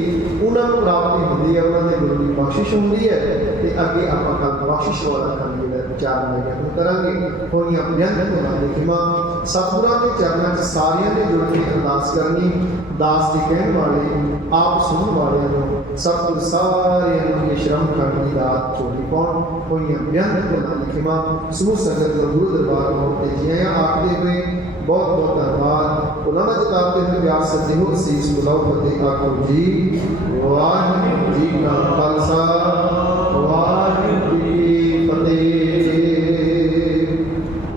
ਉਹਨਾਂ ਨੂੰ ਪ੍ਰਾਪਤੀ ਹੁੰਦੀ ਹੈ, ਉਹਨਾਂ ਦੇ ਗੁਰੂ ਦੀ ਬਖਸ਼ਿਸ਼ ਹੁੰਦੀ ਹੈ। ਤੇ ਅੱਗੇ ਆਪਾਂ ਕੱਲ ਬਖਸ਼ਿਸ਼ ਵਾਲਾ ਖੰਡ ਜਿਹੜਾ ਵਿਚਾਰ ਲੈ ਕੇ ਹੁਣ ਕਰਾਂਗੇ। ਹੋਈਆਂ ਬੇਅੰਤ ਹੋਣਾ ਦੇ ਖਿਮਾ ਸਤਿਗੁਰਾਂ ਦੇ ਚਰਨਾਂ 'ਚ ਸਾਰਿਆਂ ਨੇ ਜੁੜ ਕੇ ਅਰਦਾਸ ਕਰਨੀ। ਦਾਸ ਦੇ ਕਹਿਣ ਵਾਲੇ ਆਪ ਸੁਣਨ ਵਾਲਿਆਂ ਨੂੰ ਸਤਿਗੁਰ ਸਾਰਿਆਂ ਨੂੰ ਇਹ ਸ਼ਰਮ ਖੰਡ ਦੀ ਰਾਤ ਚੋਰੀ ਪਾਉਣ। ਹੋਈਆਂ ਬੇਅੰਤ ਹੋਣਾ ਦੇ ਖਿਮਾ ਸਮੂਹ ਸੰਗਤ ਨੂੰ ਗੁਰੂ ਦਰਬਾਰ ਨੂੰ ਤੇ ਜੀਆਂ ਆਖਦੇ ਹੋਏ ਬਹੁਤ ਬਹੁਤ ਧੰਨਵਾਦ। ਉਹਨਾਂ ਦਾ ਜਤਾਬ ਤੇ ਪਿਆਰ ਸਤਿਗੁਰ ਸੀਸ ਬੁਲਾਓ ਫਤਿਹ ਆਖੋ ਜੀ। ਵਾਹਿਗੁਰੂ ਜੀ ਕਾ ਖਾਲਸਾ, ਵਾਹਿਗੁਰੂ ਜੀ ਕੀ ਫਤਿਹ।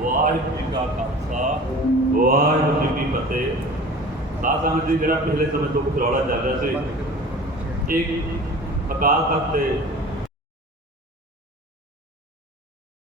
ਵਾਹਿਗੁਰੂ ਜੀ ਕਾ ਖਾਲਸਾ, ਵਾਹਿਗੁਰੂ ਜੀ ਕੀ ਫਤਿਹ। ਸਾਧ ਸੰਗਤ ਜੀ, ਜਿਹੜਾ ਪਿਛਲੇ ਸਮੇਂ ਤੋਂ ਰੌਲਾ ਚੱਲ ਰਿਹਾ ਸੀ, ਇੱਕ ਅਕਾਲ ਤਖਤ ਦੇ